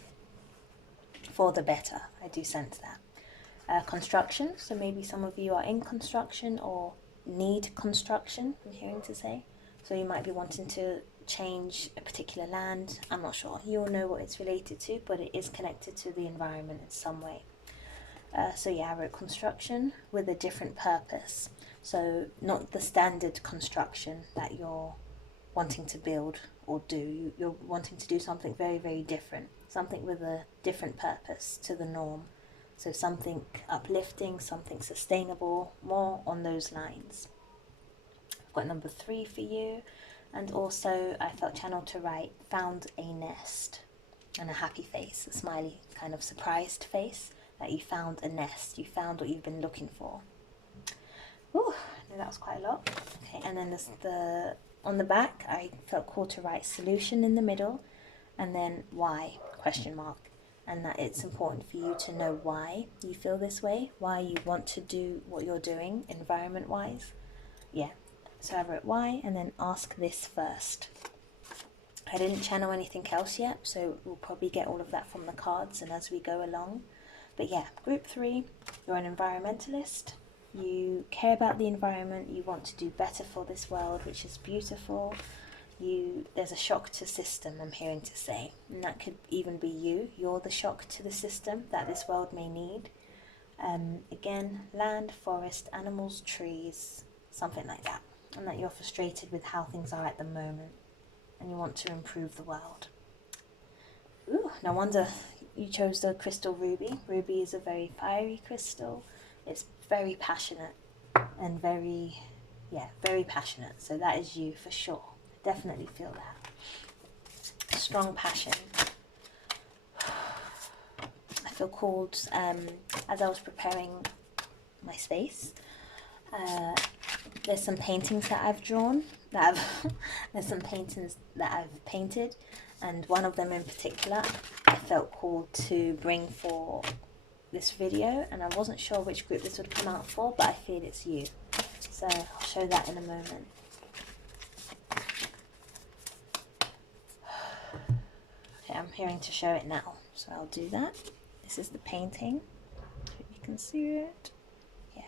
for the better. I do sense that. Construction, so maybe some of you are in construction or need construction, I'm hearing to say. So you might be wanting to change a particular land. I'm not sure. You'll know what it's related to, but it is connected to the environment in some way. So yeah, I wrote construction with a different purpose. So not the standard construction that you're wanting to build or do. You're wanting to do something very, very different. Something with a different purpose to the norm. So something uplifting, something sustainable, more on those lines. I've got number 3 for you. And also I felt channeled to write, found a nest, and a happy face, a smiley kind of surprised face, that you found a nest, you found what you've been looking for. Ooh, no, that was quite a lot. Okay, and then on the back, I felt called to write solution in the middle, and then why, question mark. And that it's important for you to know why you feel this way, why you want to do what you're doing environment-wise. Yeah, so I wrote why, and then ask this first. I didn't channel anything else yet, so we'll probably get all of that from the cards and as we go along. But yeah, group 3, you're an environmentalist. You care about the environment, you want to do better for this world, which is beautiful. There's a shock to system, I'm hearing to say, and that could even be you. You're the shock to the system that this world may need. Again, land, forest, animals, trees, something like that, and that you're frustrated with how things are at the moment, and you want to improve the world. Ooh, no wonder you chose the crystal ruby. Ruby is a very fiery crystal. It's very passionate and very passionate. So that is you for sure. Definitely feel that. Strong passion. I feel called, as I was preparing my space, there's some paintings that I've drawn. There's some paintings that I've painted, and one of them in particular I felt called to bring for this video, and I wasn't sure which group this would come out for, but I feel it's you. So I'll show that in a moment. Okay, I'm hearing to show it now, so I'll do that. This is the painting. Hope you can see it. Yeah.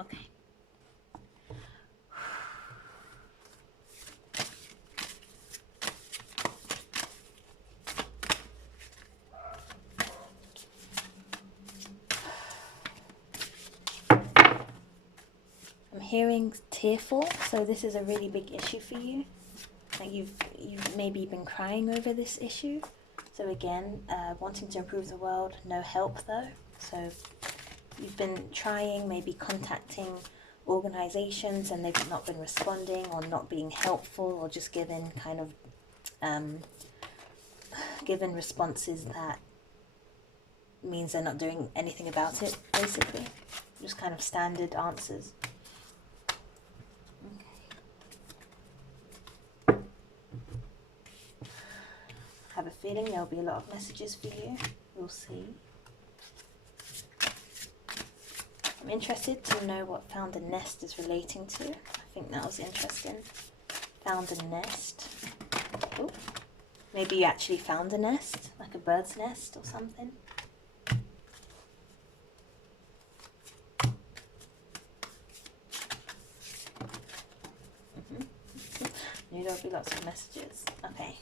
Okay. I'm hearing tearful, so this is a really big issue for you. Like you've maybe been crying over this issue. So again, wanting to improve the world, no help though. So you've been trying, maybe contacting organizations, and they've not been responding, or not being helpful, or just giving kind of given responses that means they're not doing anything about it, basically. Just kind of standard answers. Okay. I have a feeling there'll be a lot of messages for you. We'll see. I'm interested to know what found a nest is relating to. I think that was interesting. Found a nest. Ooh. Maybe you actually found a nest, like a bird's nest or something. Knew there'll be lots of messages. Okay.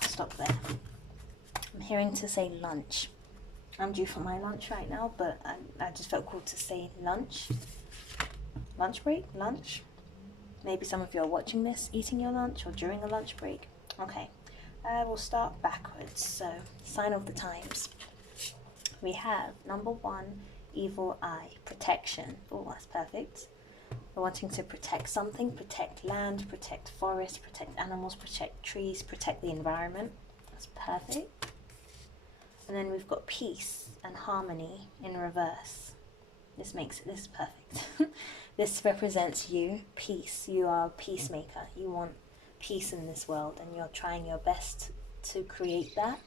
Stop there. I'm hearing to say lunch. I'm due for my lunch right now, but I just felt called to say lunch. Lunch break? Lunch? Maybe some of you are watching this, eating your lunch, or during a lunch break. Okay, we'll start backwards. So, sign of the times. We have number 1, evil eye, protection. Oh, that's perfect. We're wanting to protect something, protect land, protect forest, protect animals, protect trees, protect the environment. That's perfect. And then we've got peace and harmony in reverse. This is perfect. This represents you, peace. You are a peacemaker. You want peace in this world and you're trying your best to create that.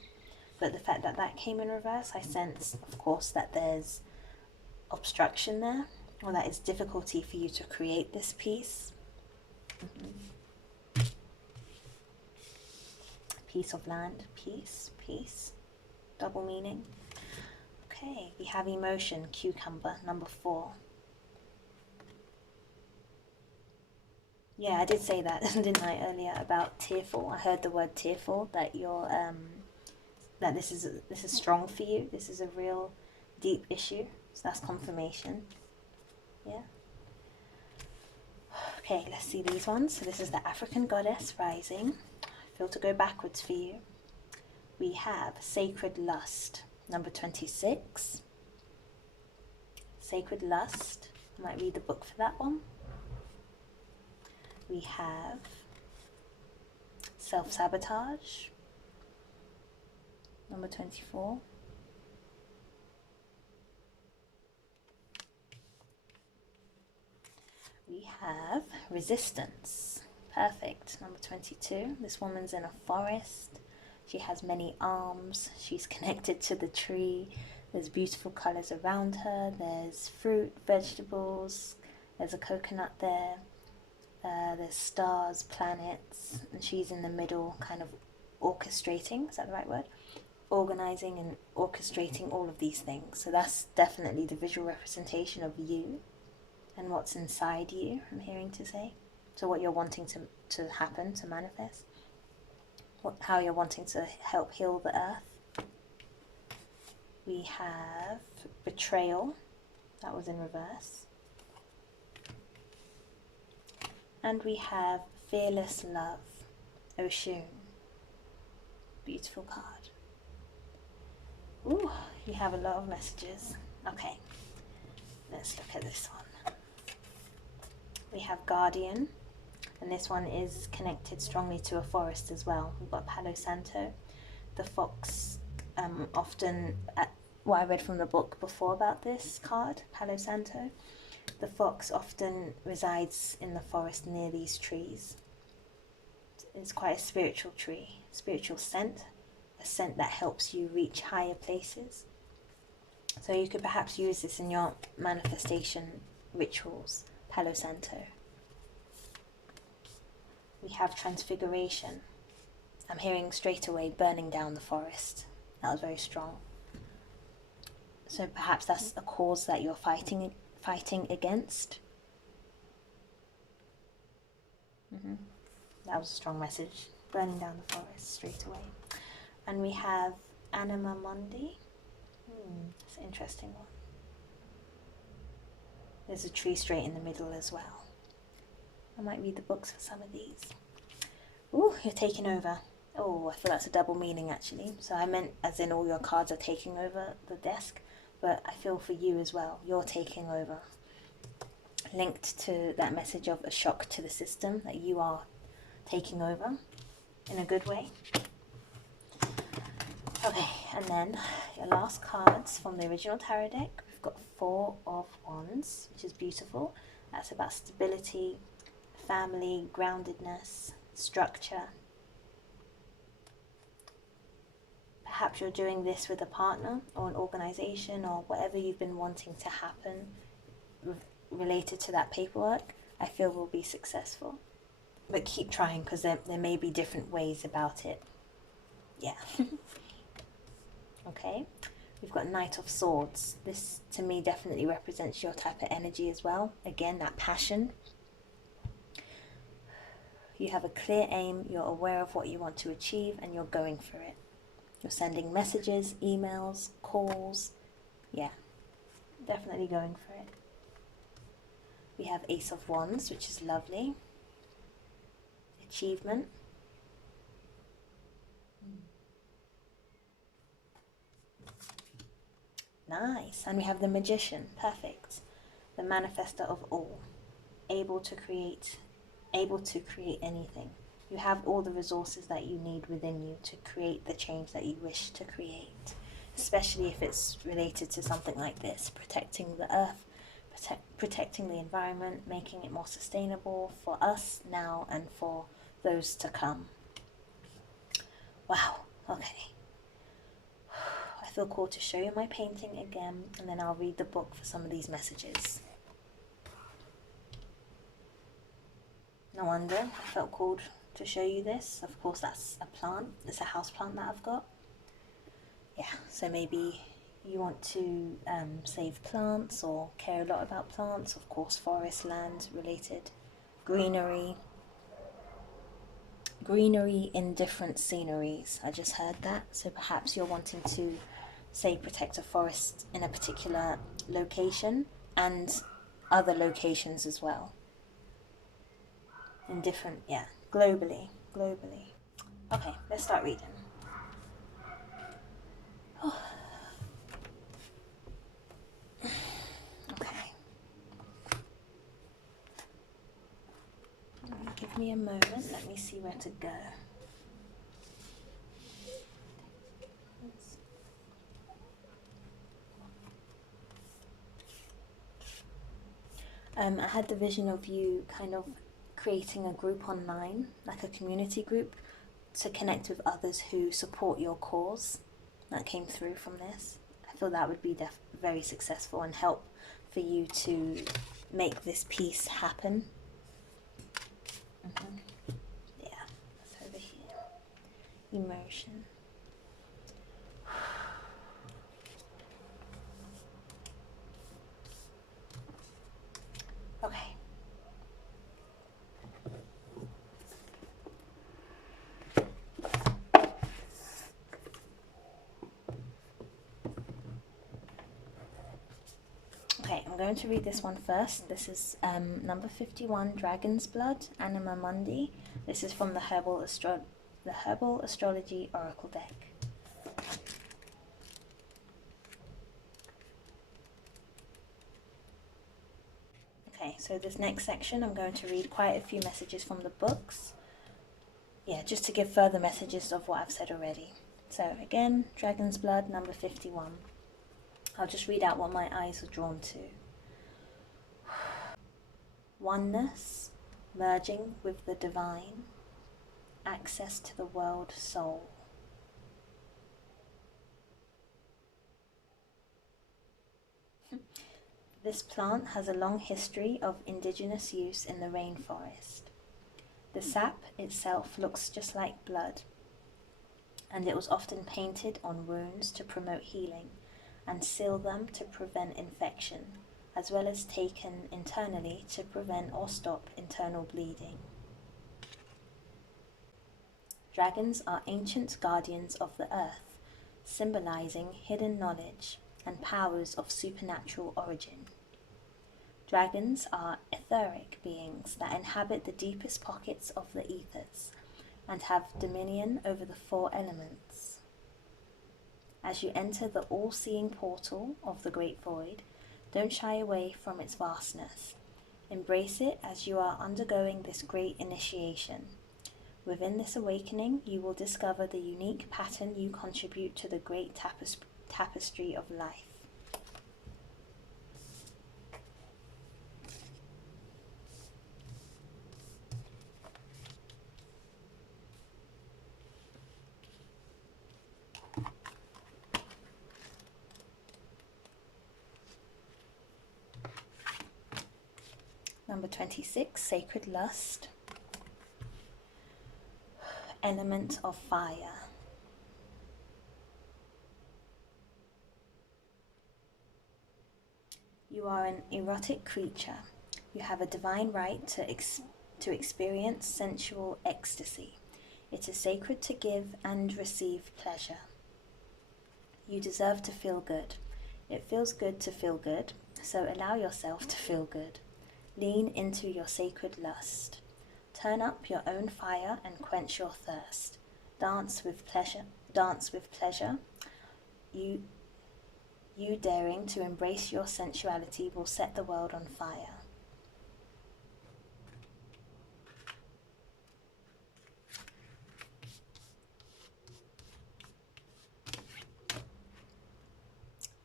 But the fact that that came in reverse, I sense, of course, that there's obstruction there. Or that it's difficulty for you to create this peace. Piece of land, peace, peace. Double meaning. Okay, we have emotion, cucumber, number 4. Yeah, I did say that, didn't I, earlier, about tearful. I heard the word tearful, that you're, that this is strong for you. This is a real deep issue. So that's confirmation. Yeah. Okay, let's see these ones. So this is the African goddess rising. I feel to go backwards for you. We have sacred lust, number 26. Sacred lust. I might read the book for that one. We have self-sabotage, number 24. We have resistance, perfect, number 22. This woman's in a forest. She has many arms. She's connected to the tree. There's beautiful colours around her. There's fruit, vegetables. There's a coconut there. There's stars, planets, and she's in the middle, kind of orchestrating. Is that the right word? Organising and orchestrating all of these things. So that's definitely the visual representation of you and what's inside you, I'm hearing to say. So what you're wanting to happen, to manifest. How you're wanting to help heal the earth. We have betrayal. That was in reverse. And we have fearless love. Oshun. Beautiful card. Ooh, you have a lot of messages. Okay, let's look at this one. We have guardian, and this one is connected strongly to a forest as well. We've got Palo Santo. The fox, often, what I read from the book before about this card, Palo Santo, the fox often resides in the forest near these trees. It's quite a spiritual tree, spiritual scent, a scent that helps you reach higher places. So you could perhaps use this in your manifestation rituals, Palo Santo. We have transfiguration. I'm hearing straight away burning down the forest. That was very strong. So perhaps that's a cause that you're fighting against. That was a strong message. Burning down the forest straight away. And we have Anima Mundi. That's an interesting one. There's a tree straight in the middle as well. I might read the books for some of these. Ooh, you're taking over. Oh, I feel that's a double meaning actually. So I meant as in all your cards are taking over the desk, but I feel for you as well. You're taking over. Linked to that message of a shock to the system, that you are taking over in a good way. Okay, and then your last cards from the original tarot deck. We've got 4 of Wands, which is beautiful. That's about stability, family, groundedness, structure. Perhaps you're doing this with a partner or an organization or whatever you've been wanting to happen related to that paperwork, I feel will be successful. But keep trying, because there may be different ways about it. Yeah. Okay. We've got Knight of Swords. This to me definitely represents your type of energy as well. Again, that passion. You have a clear aim, you're aware of what you want to achieve, and you're going for it. You're sending messages, emails, calls. Yeah, definitely going for it. We have Ace of Wands, which is lovely. Achievement. Nice. And we have the Magician. Perfect. The manifester of all. Able to create anything. You have all the resources that you need within you to create the change that you wish to create. Especially if it's related to something like this. Protecting the earth. Protecting the environment. Making it more sustainable for us now and for those to come. Wow. Okay. I feel called to show you my painting again, and then I'll read the book for some of these messages. No wonder I felt called to show you this. Of course, that's a plant. It's a house plant that I've got. Yeah, so maybe you want to save plants or care a lot about plants. Of course, forest, land related, greenery in different sceneries. I just heard that. So perhaps you're wanting to, say, protect a forest in a particular location and other locations as well. In different, yeah, globally. Okay, let's start reading. Oh. Okay. Give me a moment, let me see where to go. I had the vision of you kind of creating a group online, like a community group, to connect with others who support your cause. That came through from this. I feel that would be very successful and help for you to make this piece happen. Yeah, that's over here. Emotion. Okay. Okay, I'm going to read this one first. This is number 51, Dragon's Blood, Anima Mundi. This is from the Herbal Astrology Oracle deck. Okay, so this next section I'm going to read quite a few messages from the books. Yeah, just to give further messages of what I've said already. So again, Dragon's Blood, number 51. I'll just read out what my eyes are drawn to. Oneness, merging with the divine, access to the world soul. This plant has a long history of indigenous use in the rainforest. The sap itself looks just like blood, and it was often painted on wounds to promote healing and seal them to prevent infection, as well as taken internally to prevent or stop internal bleeding. Dragons are ancient guardians of the earth, symbolizing hidden knowledge and powers of supernatural origin. Dragons are etheric beings that inhabit the deepest pockets of the ethers and have dominion over the four elements. As you enter the all-seeing portal of the Great Void, don't shy away from its vastness. Embrace it as you are undergoing this great initiation. Within this awakening, you will discover the unique pattern you contribute to the great tapestry of life. Number 26, Sacred Lust. Element of fire. You are an erotic creature. You have a divine right to experience sensual ecstasy. It is sacred to give and receive pleasure. You deserve to feel good. It feels good to feel good, so allow yourself to feel good. Lean into your sacred lust. Turn up your own fire and quench your thirst. Dance with pleasure. Dance with pleasure. You daring to embrace your sensuality will set the world on fire.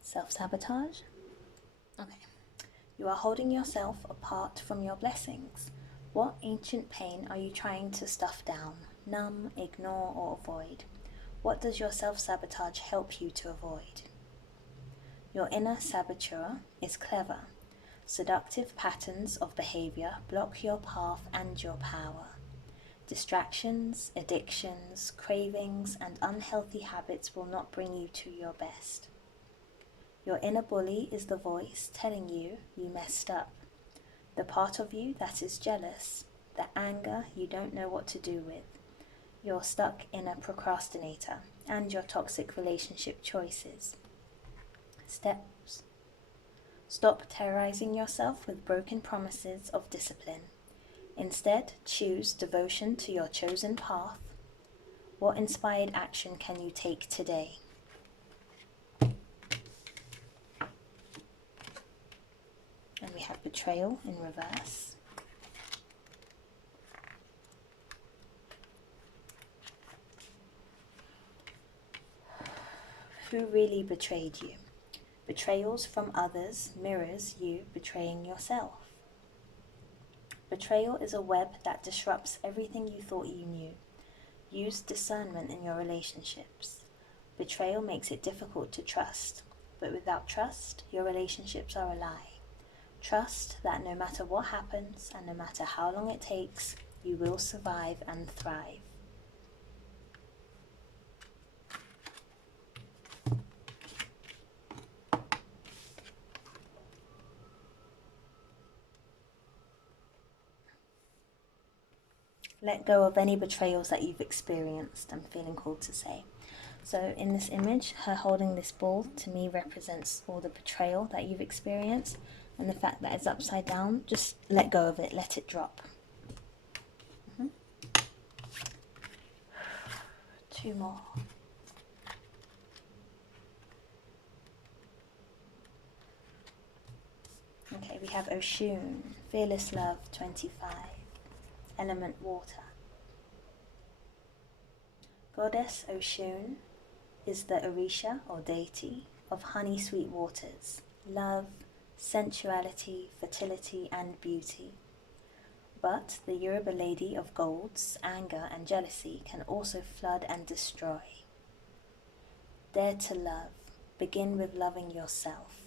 Self-sabotage. Okay. You are holding yourself apart from your blessings. What ancient pain are you trying to stuff down, numb, ignore, or avoid? What does your self-sabotage help you to avoid? Your inner saboteur is clever. Seductive patterns of behavior block your path and your power. Distractions, addictions, cravings, and unhealthy habits will not bring you to your best. Your inner bully is the voice telling you you messed up. The part of you that is jealous, the anger you don't know what to do with, your stuck inner procrastinator, and your toxic relationship choices. Steps. Stop terrorizing yourself with broken promises of discipline. Instead, choose devotion to your chosen path. What inspired action can you take today? And we have betrayal in reverse. Who really betrayed you? Betrayals from others mirrors you betraying yourself. Betrayal is a web that disrupts everything you thought you knew. Use discernment in your relationships. Betrayal makes it difficult to trust, but without trust, your relationships are a lie. Trust that no matter what happens and no matter how long it takes, you will survive and thrive. Let go of any betrayals that you've experienced, I'm feeling called to say. So in this image, her holding this ball to me represents all the betrayal that you've experienced, and the fact that it's upside down, just let go of it, let it drop. Two more. Okay, we have Oshun, Fearless Love 25, Element Water. Goddess Oshun is the Orisha or deity of honey sweet waters, love, sensuality, fertility, and beauty. But the Yoruba lady of golds, anger, and jealousy can also flood and destroy. Dare to love. Begin with loving yourself.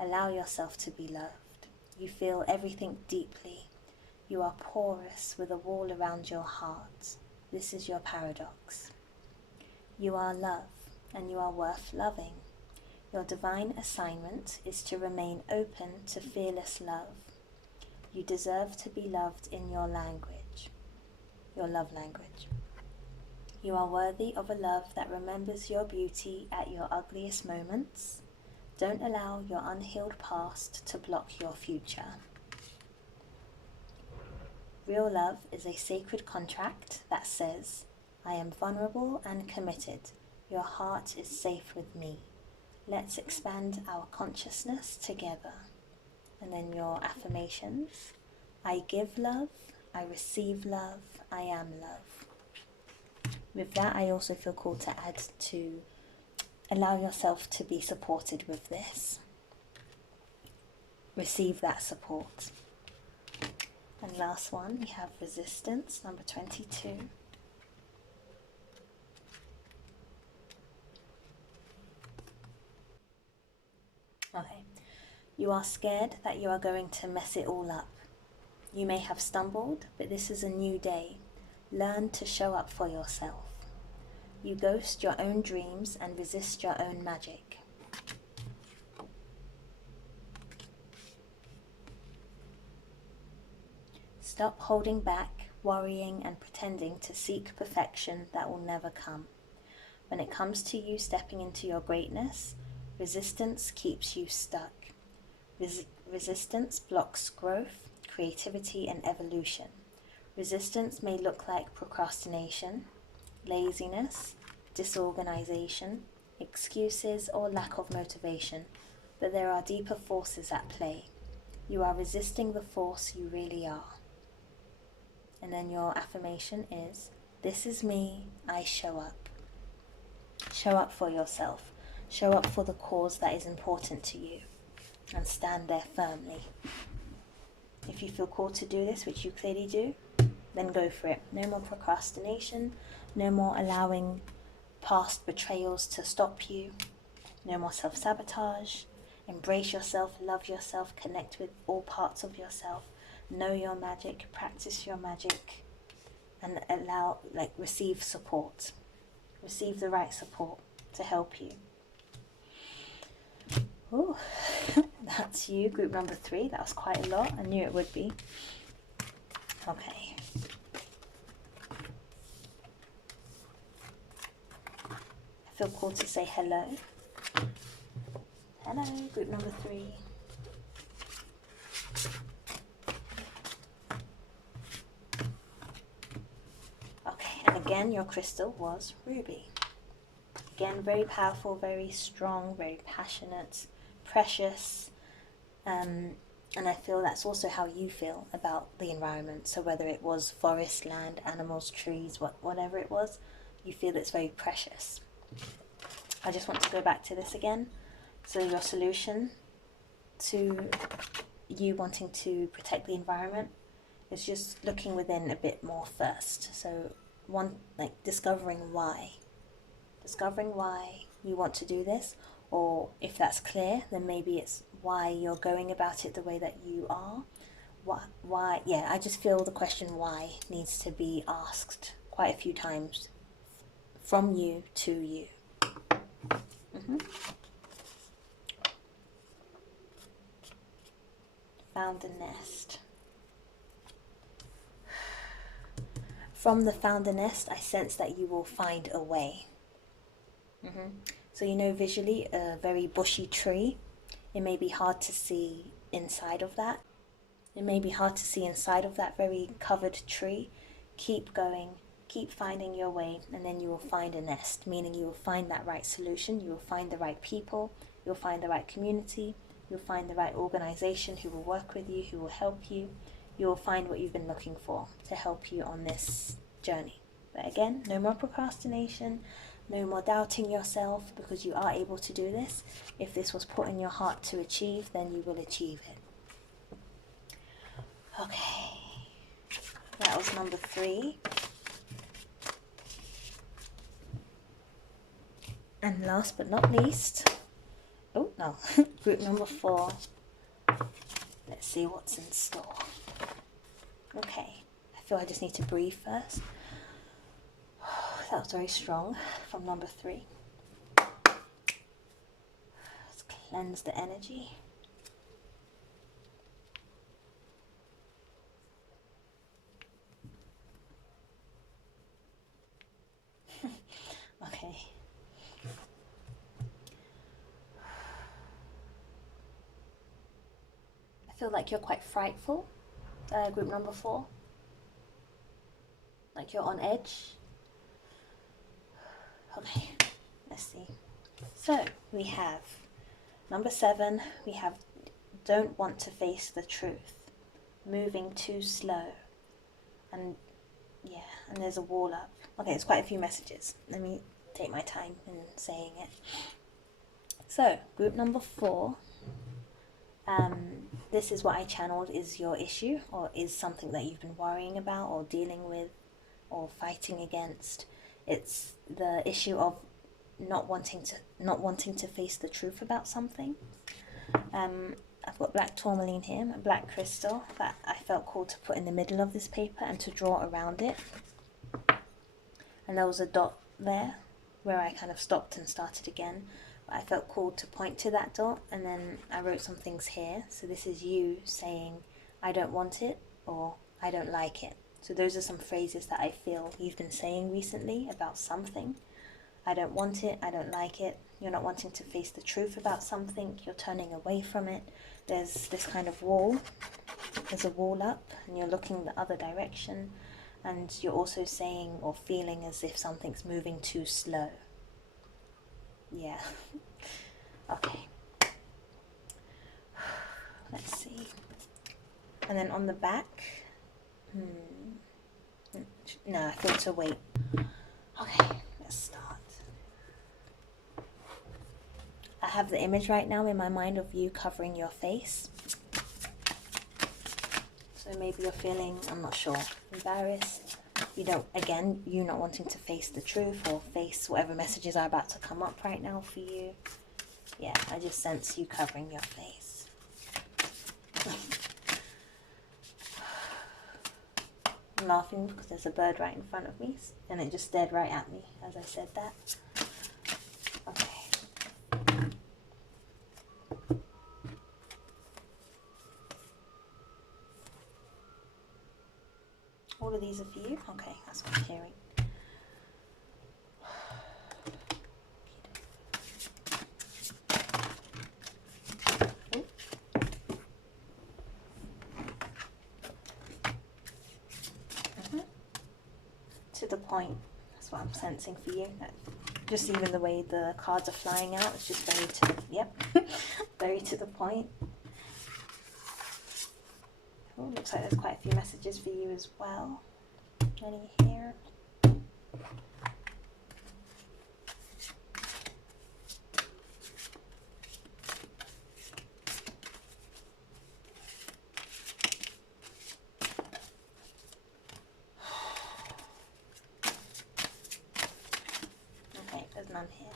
Allow yourself to be loved. You feel everything deeply. You are porous with a wall around your heart. This is your paradox. You are love, and you are worth loving. Your divine assignment is to remain open to fearless love. You deserve to be loved in your language, your love language. You are worthy of a love that remembers your beauty at your ugliest moments. Don't allow your unhealed past to block your future. Real love is a sacred contract that says, I am vulnerable and committed. Your heart is safe with me. Let's expand our consciousness together. And then your affirmations. I give love, I receive love, I am love. With that, I also feel called to add to allow yourself to be supported with this. Receive that support. And last one, we have resistance, number 22. Okay. You are scared that you are going to mess it all up. You may have stumbled, but this is a new day. Learn to show up for yourself. You ghost your own dreams and resist your own magic. Stop holding back, worrying and pretending to seek perfection that will never come. When it comes to you stepping into your greatness, resistance keeps you stuck. Resistance blocks growth, creativity and evolution. Resistance may look like procrastination, laziness, disorganization, excuses or lack of motivation, but there are deeper forces at play. You are resisting the force you really are. And then your affirmation is, this is me, I show up. Show up for yourself. Show up for the cause that is important to you. And stand there firmly. If you feel called to do this, which you clearly do, then go for it. No more procrastination. No more allowing past betrayals to stop you. No more self-sabotage. Embrace yourself, love yourself, connect with all parts of yourself. Know your magic, practice your magic, and receive support. Receive the right support to help you. Ooh, that's you, group number 3. That was quite a lot. I knew it would be. Okay. I feel called to say hello. Hello, group number 3. Okay, and again, your crystal was ruby. Again, very powerful, very strong, very passionate, precious, and I feel that's also how you feel about the environment. So whether it was forest, land, animals, trees, whatever it was, you feel it's very precious. I just want to go back to this again. So your solution to you wanting to protect the environment is just looking within a bit more first. So discovering why you want to do this, or if that's clear, then maybe it's why you're going about it the way that you are. Why? Yeah, I just feel the question why needs to be asked quite a few times from you to you. Found a nest. From the found a nest, I sense that you will find a way. So visually a very bushy tree, it may be hard to see inside of that. It may be hard to see inside of that very covered tree. Keep going, keep finding your way, and then you will find a nest, meaning you will find that right solution, you will find the right people, you'll find the right community, you'll find the right organization who will work with you, who will help you. You will find what you've been looking for to help you on this journey. But again, no more procrastination. No more doubting yourself, because you are able to do this. If this was put in your heart to achieve, then you will achieve it. Okay, that was number 3. And last but not least, group number 4. Let's see what's in store. Okay, I feel I just need to breathe first. That was very strong from number 3. Let's cleanse the energy. feel like you're quite frightful. Group number 4. Like you're on edge. Okay, let's see. So we have number 7. We have don't want to face the truth. Moving too slow. And yeah, and there's a wall up. Okay, there's quite a few messages. Let me take my time in saying it. So, group number 4. This is what I channeled is your issue, or is something that you've been worrying about or dealing with or fighting against. It's the issue of not wanting to face the truth about something. I've got black tourmaline here, a black crystal that I felt called to put in the middle of this paper and to draw around it. And there was a dot there where I kind of stopped and started again. But I felt called to point to that dot, and then I wrote some things here. So this is you saying, I don't want it, or I don't like it. So those are some phrases that I feel you've been saying recently about something. I don't want it, I don't like it. You're not wanting to face the truth about something. You're turning away from it. There's this kind of wall. There's a wall up, and you're looking the other direction. And you're also saying or feeling as if something's moving too slow. Yeah. Okay. Let's see. And then on the back. No, I feel to wait. Okay, let's start. I have the image right now in my mind of you covering your face. So maybe you're feeling, I'm not sure, embarrassed. You don't, again, you not wanting to face the truth or face whatever messages are about to come up right now for you. Yeah, I just sense you covering your face. I'm laughing because there's a bird right in front of me and it just stared right at me as I said that. Okay. All of these are for you? Okay, that's what I'm hearing. To the point. That's what I'm sensing for you. Just even the way the cards are flying out, it's just very to the, yep, very to the point. Oh, looks like there's quite a few messages for you as well. Any here? Okay, there's none here.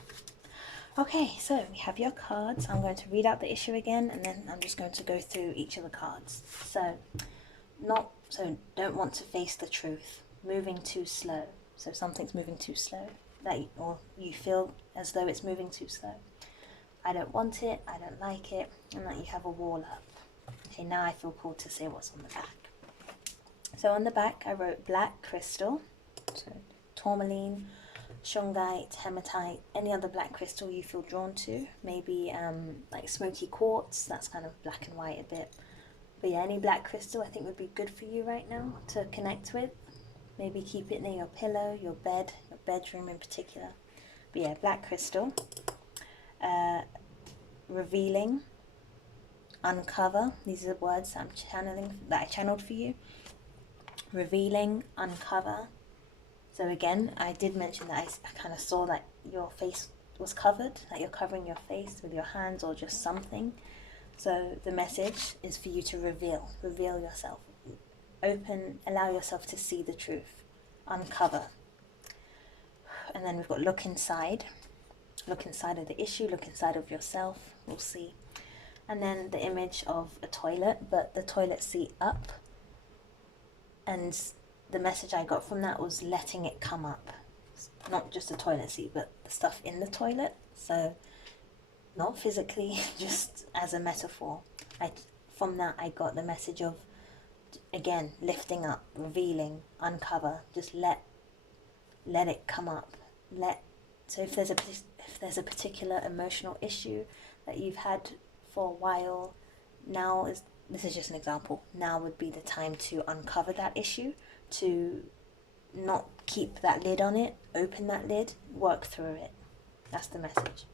Okay, so we have your cards. I'm going to read out the issue again, and then I'm just going to go through each of the cards. So, don't want to face the truth. Moving too slow. So something's moving too slow, or you feel as though it's moving too slow. I don't want it, I don't like it, and that you have a wall up. Okay, now I feel called to say what's on the back. So on the back I wrote black crystal, so tourmaline, shungite, hematite, any other black crystal you feel drawn to. Maybe like smoky quartz, that's kind of black and white a bit. But yeah, any black crystal I think would be good for you right now to connect with. Maybe keep it near your pillow, your bed, your bedroom in particular. But yeah, black crystal. Revealing, uncover. These are the words that I'm channeling, that I channeled for you. Revealing, uncover. So again, I did mention that I kind of saw that your face was covered, that you're covering your face with your hands or just something. So the message is for you to reveal yourself. Open, allow yourself to see the truth. Uncover. And then we've got look inside. Look inside of the issue, look inside of yourself, we'll see. And then the image of a toilet, but the toilet seat up. And the message I got from that was letting it come up. Not just the toilet seat, but the stuff in the toilet. So not physically, just as a metaphor. From that I got the message of, again, lifting up, revealing, uncover. Just let it come up. So if there's a particular emotional issue that you've had for a while, now is this is just an example. Now would be the time to uncover that issue, to not keep that lid on it, open that lid, work through it. That's the message.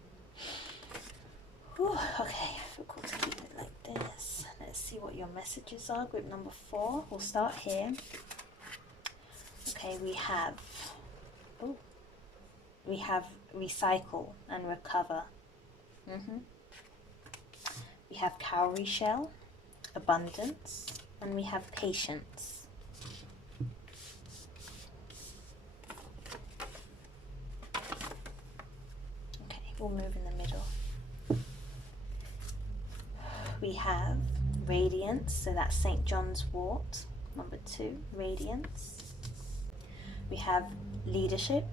Ooh, okay, I feel cool to keep it like this. Let's see what your messages are. Group number 4. We'll start here. Okay, we have recycle and recover. We have cowrie shell, abundance, and we have patience. Okay, we'll move in the middle. We have radiance, so that's St. John's wort, number 2, radiance. We have leadership.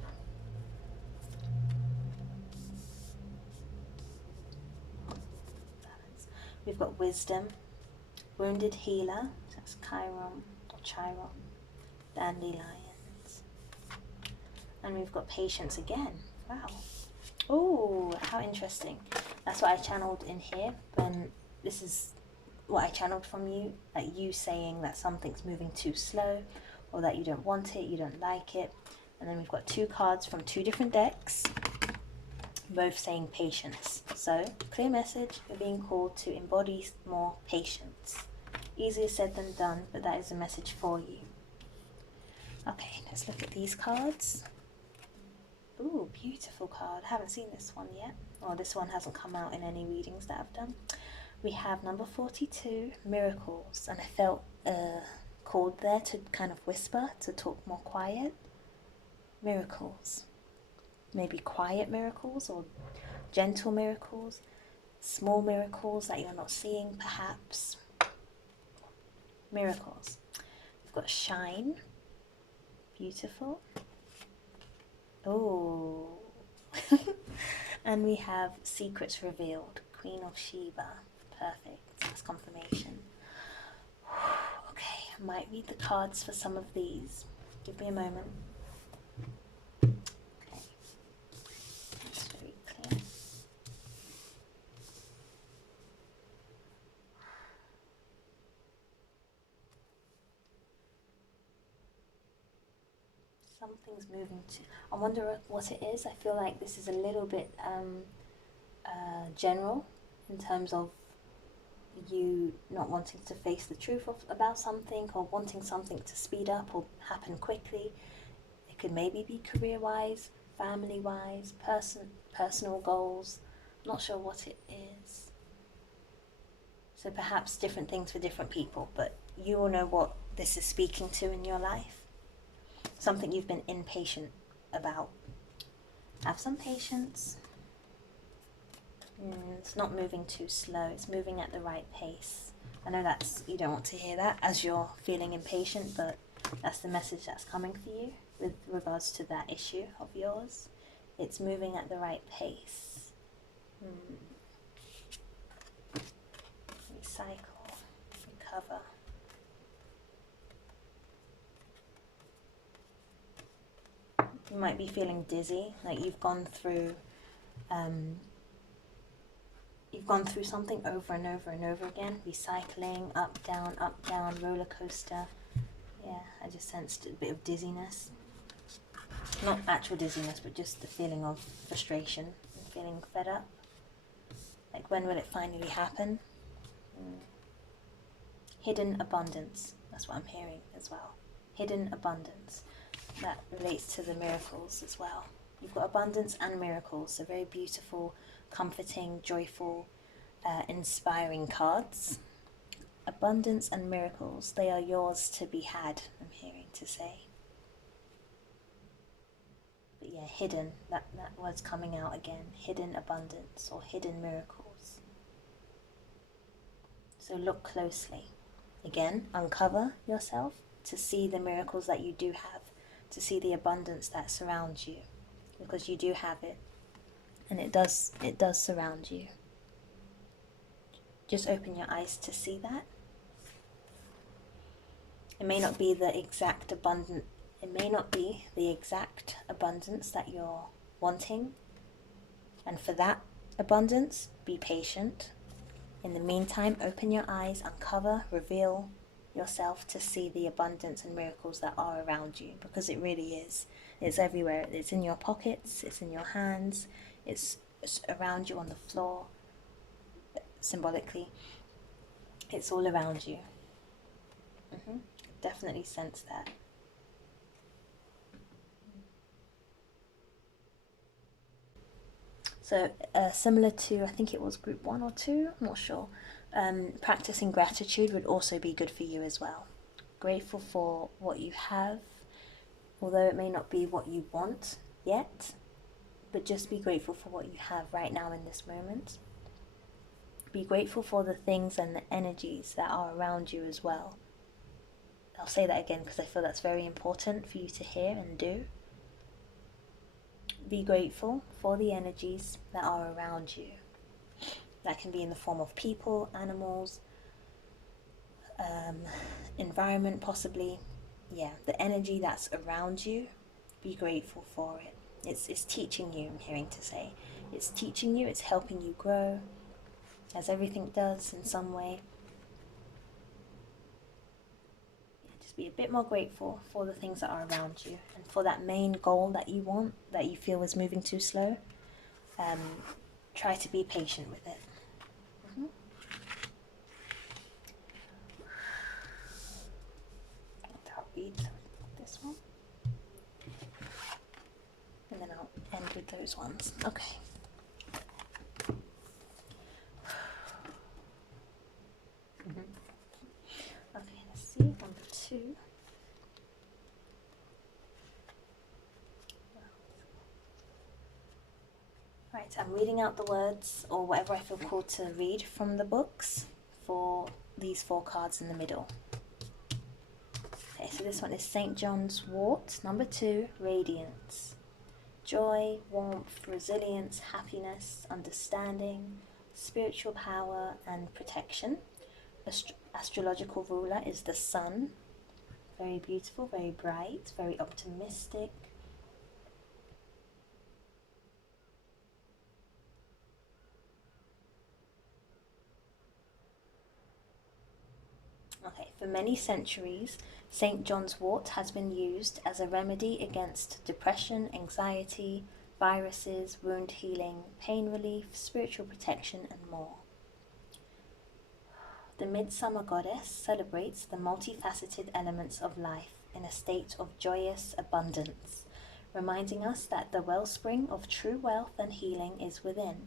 We've got wisdom, wounded healer, so that's Chiron or Chiron, dandelions. And we've got patience again. Wow. Oh, how interesting. That's what I channeled in here. When this is what I channeled from you, like you saying that something's moving too slow, or that you don't want it, you don't like it. And then we've got 2 cards from 2 different decks, both saying patience. So, clear message, you're being called to embody more patience. Easier said than done, but that is a message for you. Okay, let's look at these cards. Ooh, beautiful card. I haven't seen this one yet. Or this one hasn't come out in any readings that I've done. We have number 42, miracles. And I felt called there to kind of whisper, to talk more quiet. Miracles. Maybe quiet miracles or gentle miracles. Small miracles that you're not seeing, perhaps. Miracles. We've got shine. Beautiful. Oh. And we have secrets revealed. Queen of Sheba. Perfect. That's confirmation. Okay, I might read the cards for some of these. Give me a moment. Okay. That's very clear. Something's moving to... I wonder what it is. I feel like this is a little bit general in terms of you not wanting to face the truth about something, or wanting something to speed up or happen quickly. It could maybe be career-wise, family-wise, personal goals. I'm not sure what it is. So perhaps different things for different people, but you will know what this is speaking to in your life. Something you've been impatient about. Have some patience. It's not moving too slow. It's moving at the right pace. I know you don't want to hear that as you're feeling impatient, but that's the message that's coming for you with regards to that issue of yours. It's moving at the right pace. Recycle. Recover. You might be feeling dizzy, like you've gone through something over and over and over again. Recycling, up, down, roller coaster. Yeah, I just sensed a bit of dizziness. Not actual dizziness, but just the feeling of frustration and feeling fed up. Like, when will it finally happen? Hidden abundance. That's what I'm hearing as well. Hidden abundance. That relates to the miracles as well. You've got abundance and miracles, so very beautiful, comforting, joyful, inspiring cards. Abundance and miracles, they are yours to be had, I'm hearing to say. But yeah, hidden, that word's coming out again. Hidden abundance or hidden miracles. So look closely. Again, uncover yourself to see the miracles that you do have, to see the abundance that surrounds you, because you do have it, and it does surround you. Just open your eyes to see that. It may not be the exact abundance that you're wanting, and for that abundance, be patient. In the meantime, open your eyes, uncover, reveal yourself to see the abundance and miracles that are around you, because it really is. It's everywhere. It's in your pockets, it's in your hands, it's around you on the floor, symbolically. It's all around you. Definitely sense that. So similar to, I think it was group 1 or 2, I'm not sure, practicing gratitude would also be good for you as well. Grateful for what you have, although it may not be what you want yet, but just be grateful for what you have right now in this moment. Be grateful for the things and the energies that are around you as well. I'll say that again because I feel that's very important for you to hear and do. Be grateful for the energies that are around you. That can be in the form of people, animals, environment possibly. Yeah, the energy that's around you, be grateful for it. It's teaching you, I'm hearing to say. It's teaching you, it's helping you grow, as everything does in some way. Just be a bit more grateful for the things that are around you, and for that main goal that you want, that you feel is moving too slow. Try to be patient with it. I'll read this one, and then I'll end with those ones. Okay. Okay, let's see, number 2. Right, I'm reading out the words, or whatever I feel called to read from the books, for these 4 cards in the middle. Okay, so this one is St. John's Wort, number 2, Radiance. Joy, warmth, resilience, happiness, understanding, spiritual power, and protection. Astrological ruler is the sun. Very beautiful, very bright, very optimistic. Okay, for many centuries, St. John's Wort has been used as a remedy against depression, anxiety, viruses, wound healing, pain relief, spiritual protection, and more. The Midsummer Goddess celebrates the multifaceted elements of life in a state of joyous abundance, reminding us that the wellspring of true wealth and healing is within.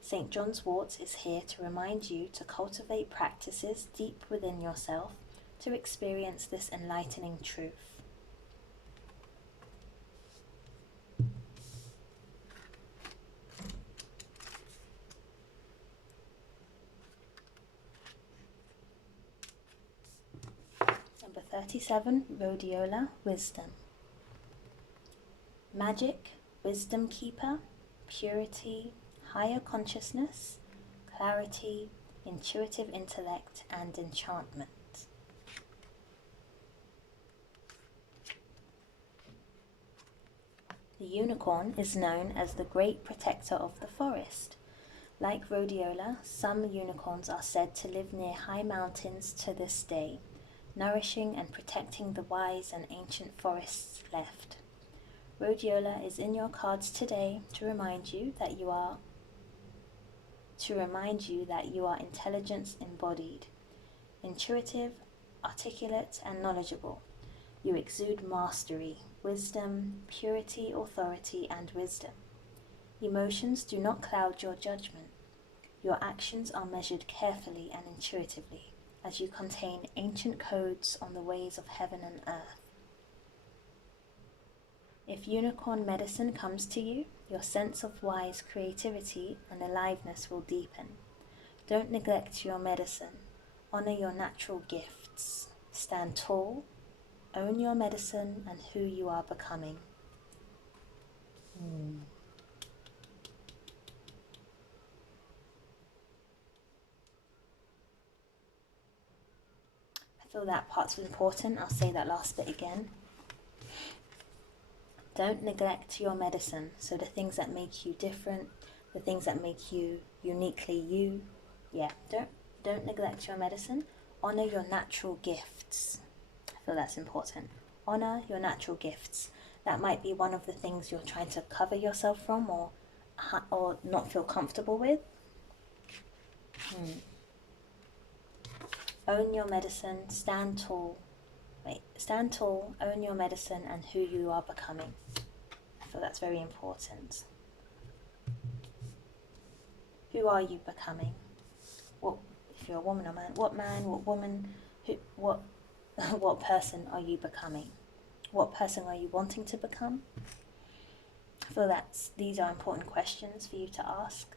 St. John's Wort is here to remind you to cultivate practices deep within yourself to experience this enlightening truth. Number 37, Rhodiola, Wisdom. Magic, wisdom keeper, purity, higher consciousness, clarity, intuitive intellect, and enchantment. The unicorn is known as the great protector of the forest. Like Rhodiola, some unicorns are said to live near high mountains to this day, nourishing and protecting the wise and ancient forests left. Rhodiola is in your cards today to remind you that you are intelligence embodied, intuitive, articulate, and knowledgeable. You exude mastery, wisdom, purity, authority, and wisdom. Emotions do not cloud your judgment. Your actions are measured carefully and intuitively, as you contain ancient codes on the ways of heaven and earth. If unicorn medicine comes to you, your sense of wise creativity and aliveness will deepen. Don't neglect your medicine. Honor your natural gifts. Stand tall. Own your medicine and who you are becoming. I feel that part's important. I'll say that last bit again. Don't neglect your medicine. So the things that make you different, the things that make you uniquely you, Yeah, don't neglect your medicine. Honor your natural gifts. I feel that's important. Honor your natural gifts. That might be one of the things you're trying to cover yourself from, or not feel comfortable with. Own your medicine. Stand tall. Stand tall. Own your medicine and who you are becoming. I feel that's very important. Who are you becoming? What, if you're a woman or man, what woman, what person are you becoming? What person are you wanting to become? I feel these are important questions for you to ask.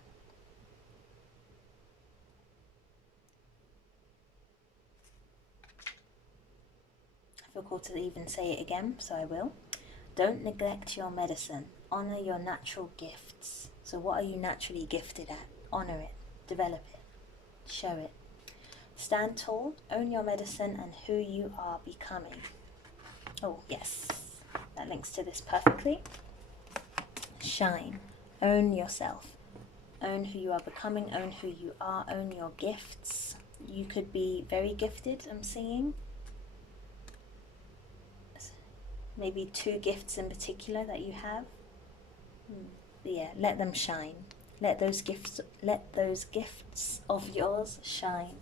I feel called to even say it again, so I will. Don't neglect your medicine. Honor your natural gifts. So what are you naturally gifted at? Honor it. Develop it. Show it. Stand tall. Own your medicine and who you are becoming. Oh, yes. That links to this perfectly. Shine. Own yourself. Own who you are becoming. Own who you are. Own your gifts. You could be very gifted, I'm seeing. Maybe 2 gifts in particular that you have. But yeah, let them shine. Let those gifts of yours shine.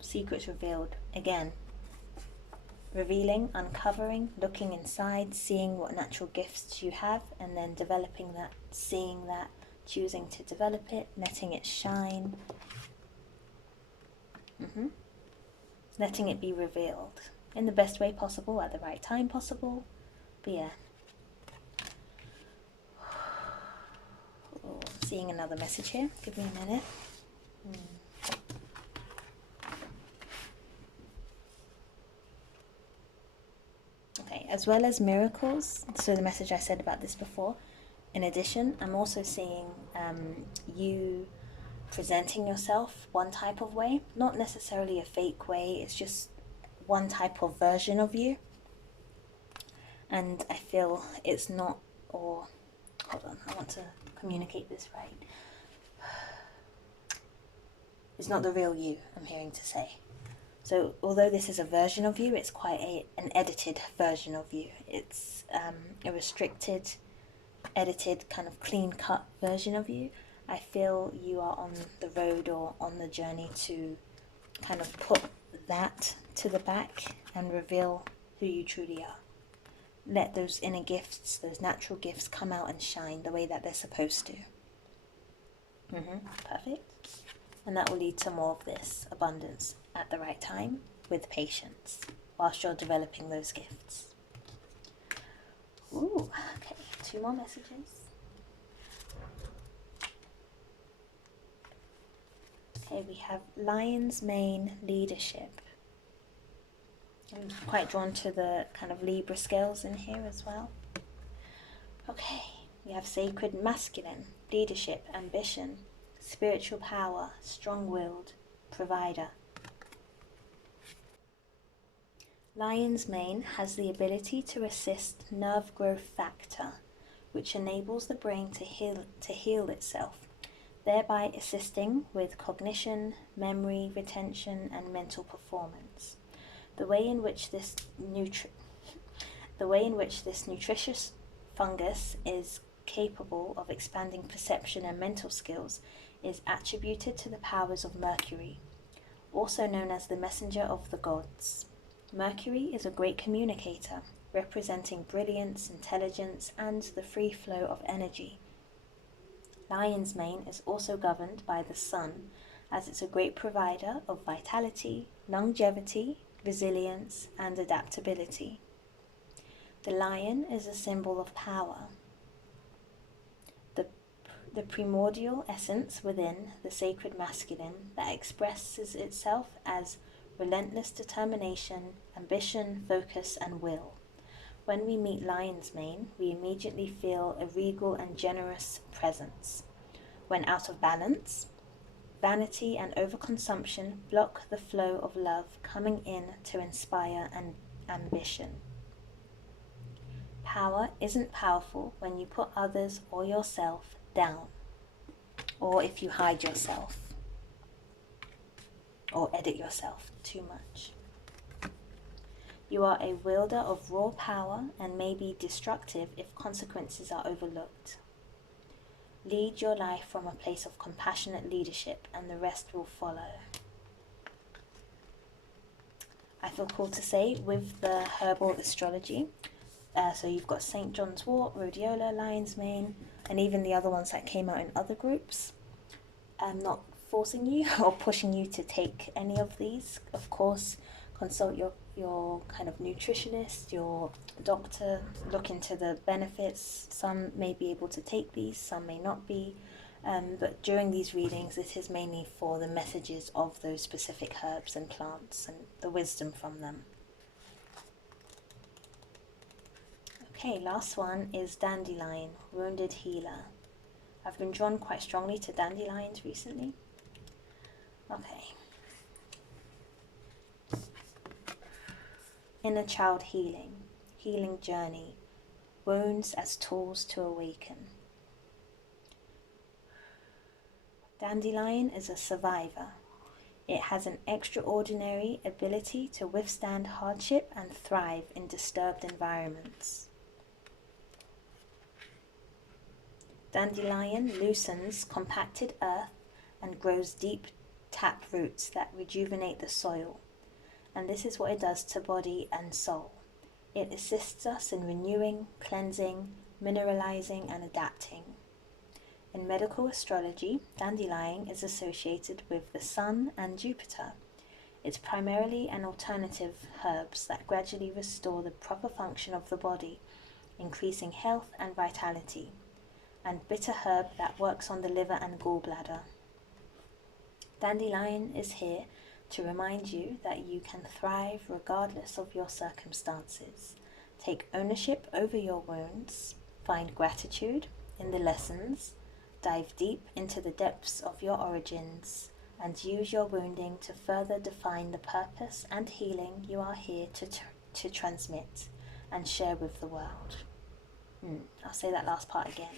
Secrets revealed. Again, revealing, uncovering, looking inside, seeing what natural gifts you have, and then developing that, seeing that, choosing to develop it, letting it shine. Letting it be revealed in the best way possible, at the right time possible. But yeah. Oh, seeing another message here. Give me a minute. Okay, as well as miracles, so the message I said about this before, in addition, I'm also seeing you presenting yourself one type of way, not necessarily a fake way, it's just one type of version of you. And I feel it's not, or hold on, I want to communicate this right. It's not the real you, I'm hearing to say. So although this is a version of you, it's quite an edited version of you. It's a restricted, edited, kind of clean-cut version of you. I feel you are on the road or on the journey to kind of put that to the back and reveal who you truly are. Let those inner gifts, those natural gifts come out and shine the way that they're supposed to. Perfect. And that will lead to more of this abundance at the right time with patience whilst you're developing those gifts. Ooh, okay, 2 more messages. Okay, we have Lion's Mane Leadership. I'm quite drawn to the kind of Libra scales in here as well. Okay, we have Sacred Masculine, Leadership, Ambition, Spiritual Power, Strong-Willed, Provider. Lion's Mane has the ability to assist nerve growth factor, which enables the brain to heal itself, thereby assisting with cognition, memory, retention, and mental performance. The way in which this nutritious fungus is capable of expanding perception and mental skills is attributed to the powers of Mercury, also known as the messenger of the gods. Mercury is a great communicator, representing brilliance, intelligence, and the free flow of energy. Lion's Mane is also governed by the Sun, as it's a great provider of vitality, longevity, resilience, and adaptability. The lion is a symbol of power. The primordial essence within the sacred masculine that expresses itself as relentless determination, ambition, focus, and will. When we meet Lion's Mane, we immediately feel a regal and generous presence. When out of balance, vanity and overconsumption block the flow of love coming in to inspire and ambition. Power isn't powerful when you put others or yourself down. or if you hide yourself or edit yourself too much. You are a wielder of raw power and may be destructive if consequences are overlooked. Lead your life from a place of compassionate leadership and the rest will follow. I feel called to say with the herbal astrology, so you've got St. John's wort, rhodiola, lion's mane, and even the other ones that came out in other groups. I'm not forcing you or pushing you to take any of these. Of course, consult your kind of nutritionist, your doctor, look into the benefits. Some may be able to take these, some may not be. But during these readings, it is mainly for the messages of those specific herbs and plants and the wisdom from them. Okay, last one is dandelion, wounded healer. I've been drawn quite strongly to dandelions recently. Okay. Inner child healing, healing journey, wounds as tools to awaken. Dandelion is a survivor. It has an extraordinary ability to withstand hardship and thrive in disturbed environments. Dandelion loosens compacted earth and grows deep tap roots that rejuvenate the soil. And this is what it does to body and soul. It assists us in renewing, cleansing, mineralizing, and adapting. In medical astrology, dandelion is associated with the Sun and Jupiter. It's primarily an alternative herbs that gradually restore the proper function of the body, increasing health and vitality, and bitter herb that works on the liver and gallbladder. Dandelion is here to remind you that you can thrive regardless of your circumstances. Take ownership over your wounds, find gratitude in the lessons, dive deep into the depths of your origins, and use your wounding to further define the purpose and healing you are here to transmit and share with the world. I'll say that last part again.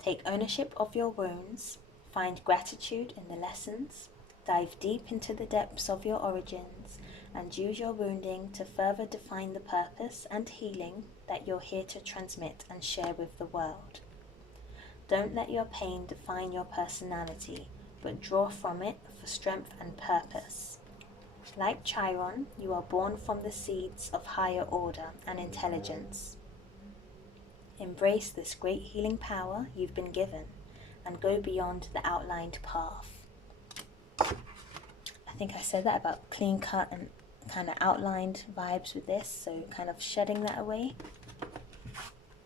Take ownership of your wounds, find gratitude in the lessons, dive deep into the depths of your origins, and use your wounding to further define the purpose and healing that you're here to transmit and share with the world. Don't let your pain define your personality, but draw from it for strength and purpose. Like Chiron, you are born from the seeds of higher order and intelligence. Embrace this great healing power you've been given and go beyond the outlined path. I think I said that about clean cut and kind of outlined vibes with this, so kind of shedding that away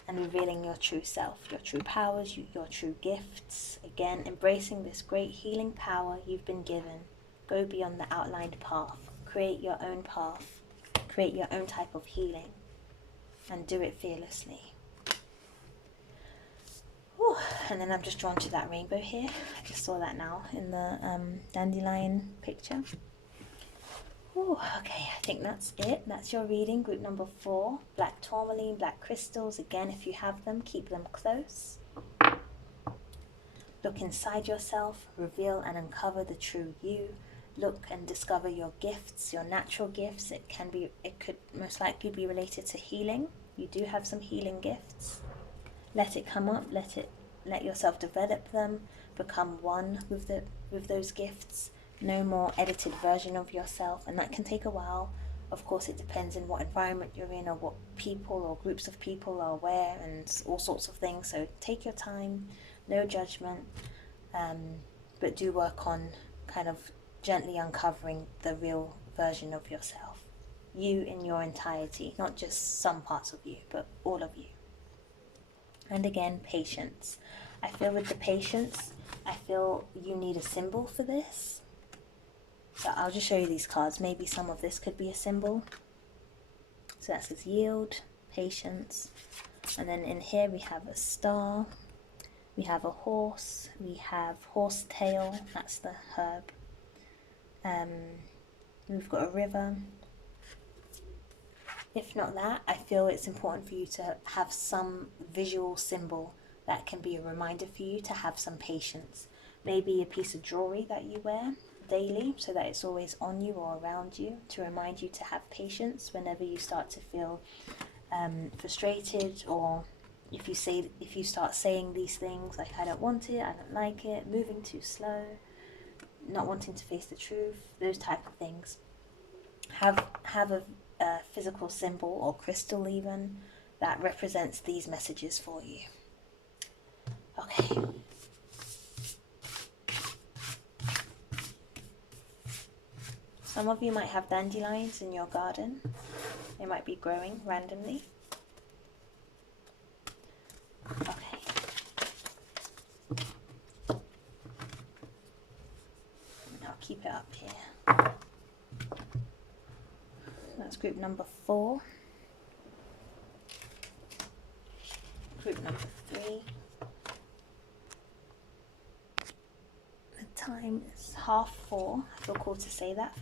and revealing your true self, your true powers, your true gifts. Again, embracing this great healing power you've been given. Go beyond the outlined path. Create your own path. Create your own type of healing and do it fearlessly. Ooh, and then I'm just drawn to that rainbow here. I just saw that now in the dandelion picture. Ooh, okay, I think that's it. That's your reading, group number 4. Black tourmaline, black crystals. Again, if you have them, keep them close. Look inside yourself, reveal and uncover the true you. Look and discover your gifts, your natural gifts. It could most likely be related to healing. You do have some healing gifts. Let it come up, let yourself develop them, become one with those gifts. No more edited version of yourself, and that can take a while. Of course, it depends on what environment you're in or what people or groups of people are where and all sorts of things. So take your time, no judgment, but do work on kind of gently uncovering the real version of yourself. You in your entirety, not just some parts of you, but all of you. And again, patience. I feel with the patience, I feel you need a symbol for this. So I'll just show you these cards. Maybe some of this could be a symbol. So that says yield, patience. And then in here we have a star. We have a horse. We have horse tail. That's the herb. We've got a river. If not that, I feel it's important for you to have some visual symbol that can be a reminder for you to have some patience. Maybe a piece of jewelry that you wear daily so that it's always on you or around you to remind you to have patience whenever you start to feel frustrated, or if you start saying these things like I don't want it, I don't like it, moving too slow, not wanting to face the truth, those type of things. Have a physical symbol or crystal even that represents these messages for you. Okay. Some of you might have dandelions in your garden. They might be growing randomly. Okay. I'll keep it up here. That's group number 4. Group number 3. The time is 4:30. I feel called to say that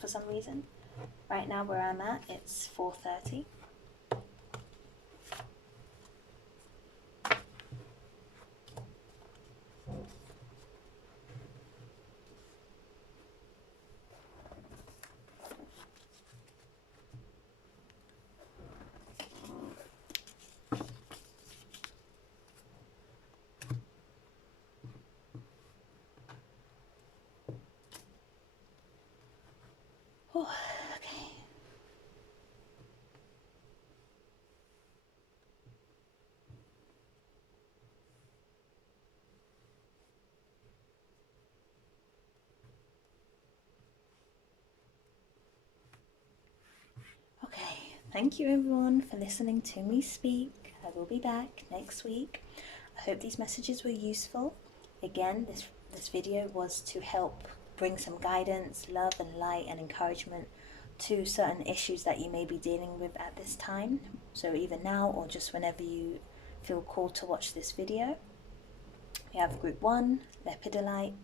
for some reason. Right now where I'm at, it's 4:30. Oh, okay. Okay, thank you everyone for listening to me speak. I will be back next week. I hope these messages were useful. Again, this video was to help bring some guidance, love and light and encouragement to certain issues that you may be dealing with at this time. So either now or just whenever you feel called to watch this video. We have group 1, Lepidolite,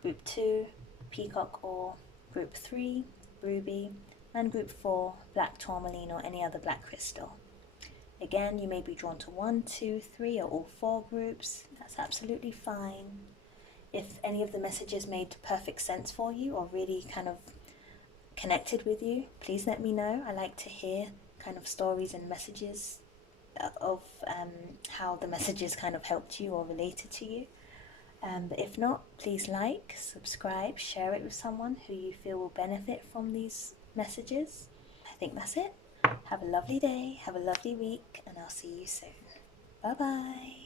group 2, Peacock Ore, group 3, Ruby, and group 4, black tourmaline or any other black crystal. Again, you may be drawn to 1, 2, 3 or all 4 groups. That's absolutely fine. If any of the messages made perfect sense for you or really kind of connected with you, please let me know. I like to hear kind of stories and messages of how the messages kind of helped you or related to you. But if not, please like, subscribe, share it with someone who you feel will benefit from these messages. I think that's it. Have a lovely day, have a lovely week, and I'll see you soon. Bye bye.